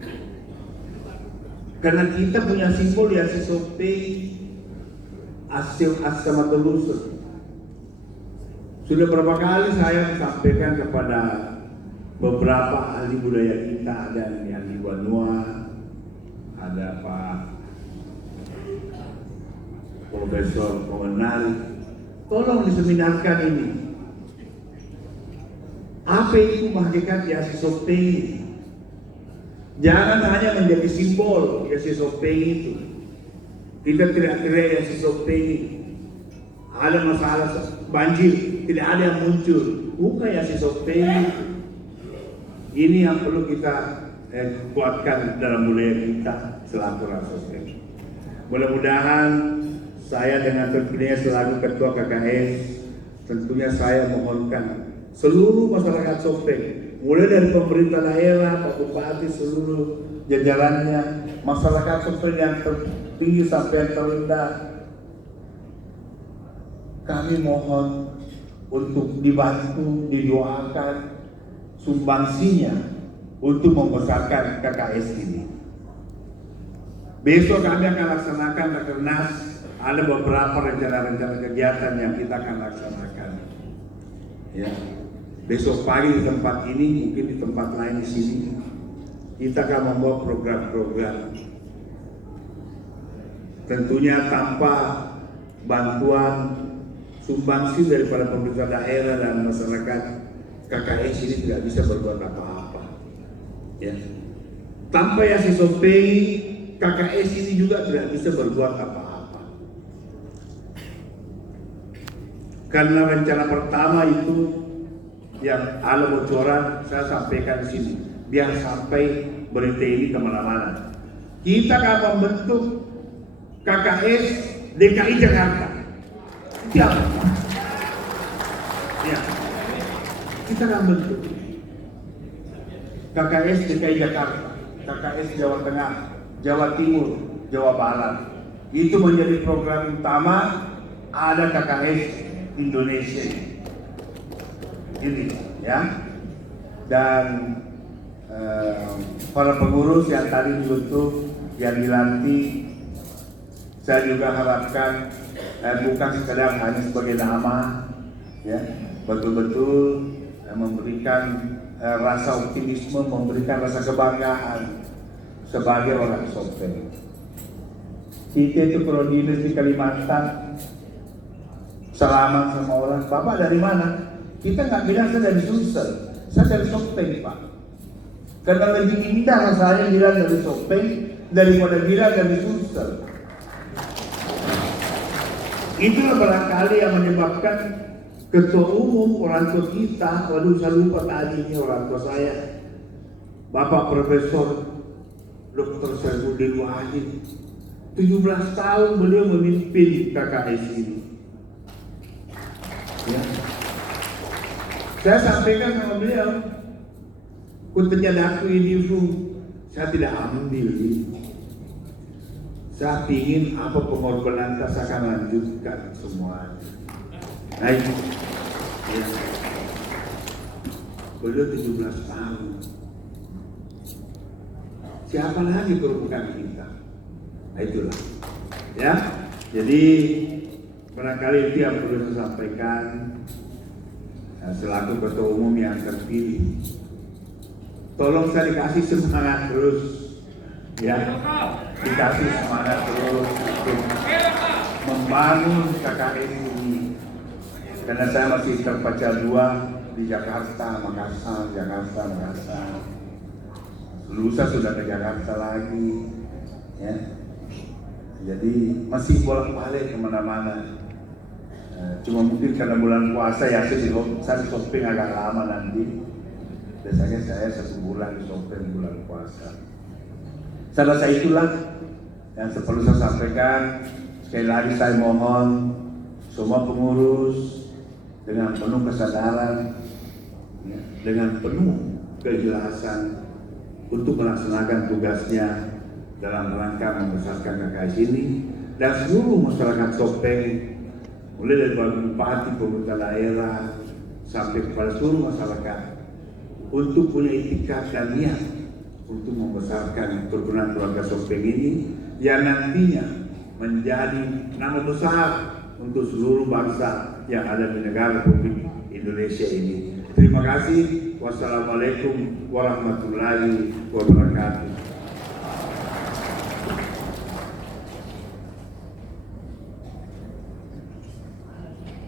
Karena kita punya simbol di Asia Sopeng, Asama Telusur. Sudah berapa kali saya sampaikan kepada beberapa ahli budaya kita, ada yang ahli Banua, ada Pak Profesor Pengenal, tolong diseminarkan ini. Apa itu hakikat Yasin Sopeng ini? Jangan hanya menjadi simbol Yasin Sopeng itu. Kita teriak-teriak Yasin Sopeng ini. Ada masalah banjir, tidak ada yang muncul. Bukan Yasin Sopeng itu. Ini yang perlu kita kuatkan dalam budaya kita selaku orang Sopeng. Mudah-mudahan saya dengan tentunya selaku Ketua KKS, tentunya saya mohonkan seluruh masyarakat Sopeng, mulai dari pemerintah daerah, Pak Bupati, seluruh jajarannya, masyarakat Sopeng yang tertinggi sampai yang terendah, kami mohon untuk dibantu, didoakan sumbangsinya untuk membesarkan KKS ini. Besok kami akan laksanakan Rakernas, ada beberapa rencana-rencana kegiatan yang kita akan laksanakan. Ya. Besok pagi di tempat ini, mungkin di tempat lain di sini, kita akan membawa program-program. Tentunya tanpa bantuan sumbangsi daripada pemerintah daerah dan masyarakat, KKS ini tidak bisa berbuat apa-apa. Ya. Tanpa Yasin Sopeng, KKS ini juga tidak bisa berbuat apa-apa. Karena rencana pertama itu yang ada bocoran, saya sampaikan di sini, biar sampai berita ini kemana-mana. Kita akan membentuk KKS DKI Jakarta. Ya. Kita akan bentuk KKS DKI Jakarta, KKS Jawa Tengah, Jawa Timur, Jawa Barat. Itu menjadi program utama. Ada KKS Indonesia ini, ya. Dan para pengurus yang tadi dibentuk, yang dilantik, saya juga harapkan bukan sekedar hanya sebagai nama, ya, betul-betul memberikan rasa optimisme, memberikan rasa kebanggaan sebagai orang Sopeng. Kita itu kalau dinas di Kalimantan, salaman sama orang, Bapak dari mana? Kita nggak bilang saya dari Sulsel, saya dari Sopeng, Pak. Karena lebih indah saya bilang dari Sopeng daripada bilang dari Sulsel. Itulah barangkali yang menyebabkan ketua umum orang tua kita, waduh saya lupa tadi ini orang tua saya, Bapak Profesor Dr. Saifuddin Wahid, 17 tahun beliau memimpin KKS ini. Ya. Saya sampaikan sama beliau, kuntenya daku ini saya tidak ambil ini. Saya ingin apa pengorbanan saya akan lanjutkan semuanya. Nah itu, ya. Beliau 17 tahun. Siapa lagi kerupukan kita? Nah itulah, ya. Jadi barangkali itu yang perlu saya sampaikan selaku ketua umum yang terpilih. Tolong saya dikasih semangat terus, ya. Dikasih semangat terus untuk membangun KKS ini. Karena saya masih terpecah dua di Jakarta, Makassar, Jakarta, Makassar. Lusa sudah ke Jakarta lagi, ya. Jadi masih bolak-balik kemana-mana. Cuma mungkin karena bulan puasa ya saya di Sopeng agak lama nanti. Biasanya saya 1 bulan di Sopeng bulan puasa. Saya rasa itulah yang perlu saya sampaikan. Sekali lagi saya mohon semua pengurus dengan penuh kesadaran, ya, dengan penuh kejelasan untuk melaksanakan tugasnya dalam rangka membesarkan KKS ini, dan seluruh masyarakat Sopeng, mulai dari bupati, pemerintah daerah sampai kepada seluruh masyarakat, untuk punya itikat dan niat untuk membesarkan kerukunan keluarga Sopeng ini yang nantinya menjadi nama besar untuk seluruh bangsa yang ada di negara Republik Indonesia ini. Terima kasih. Wassalamualaikum warahmatullahi wabarakatuh.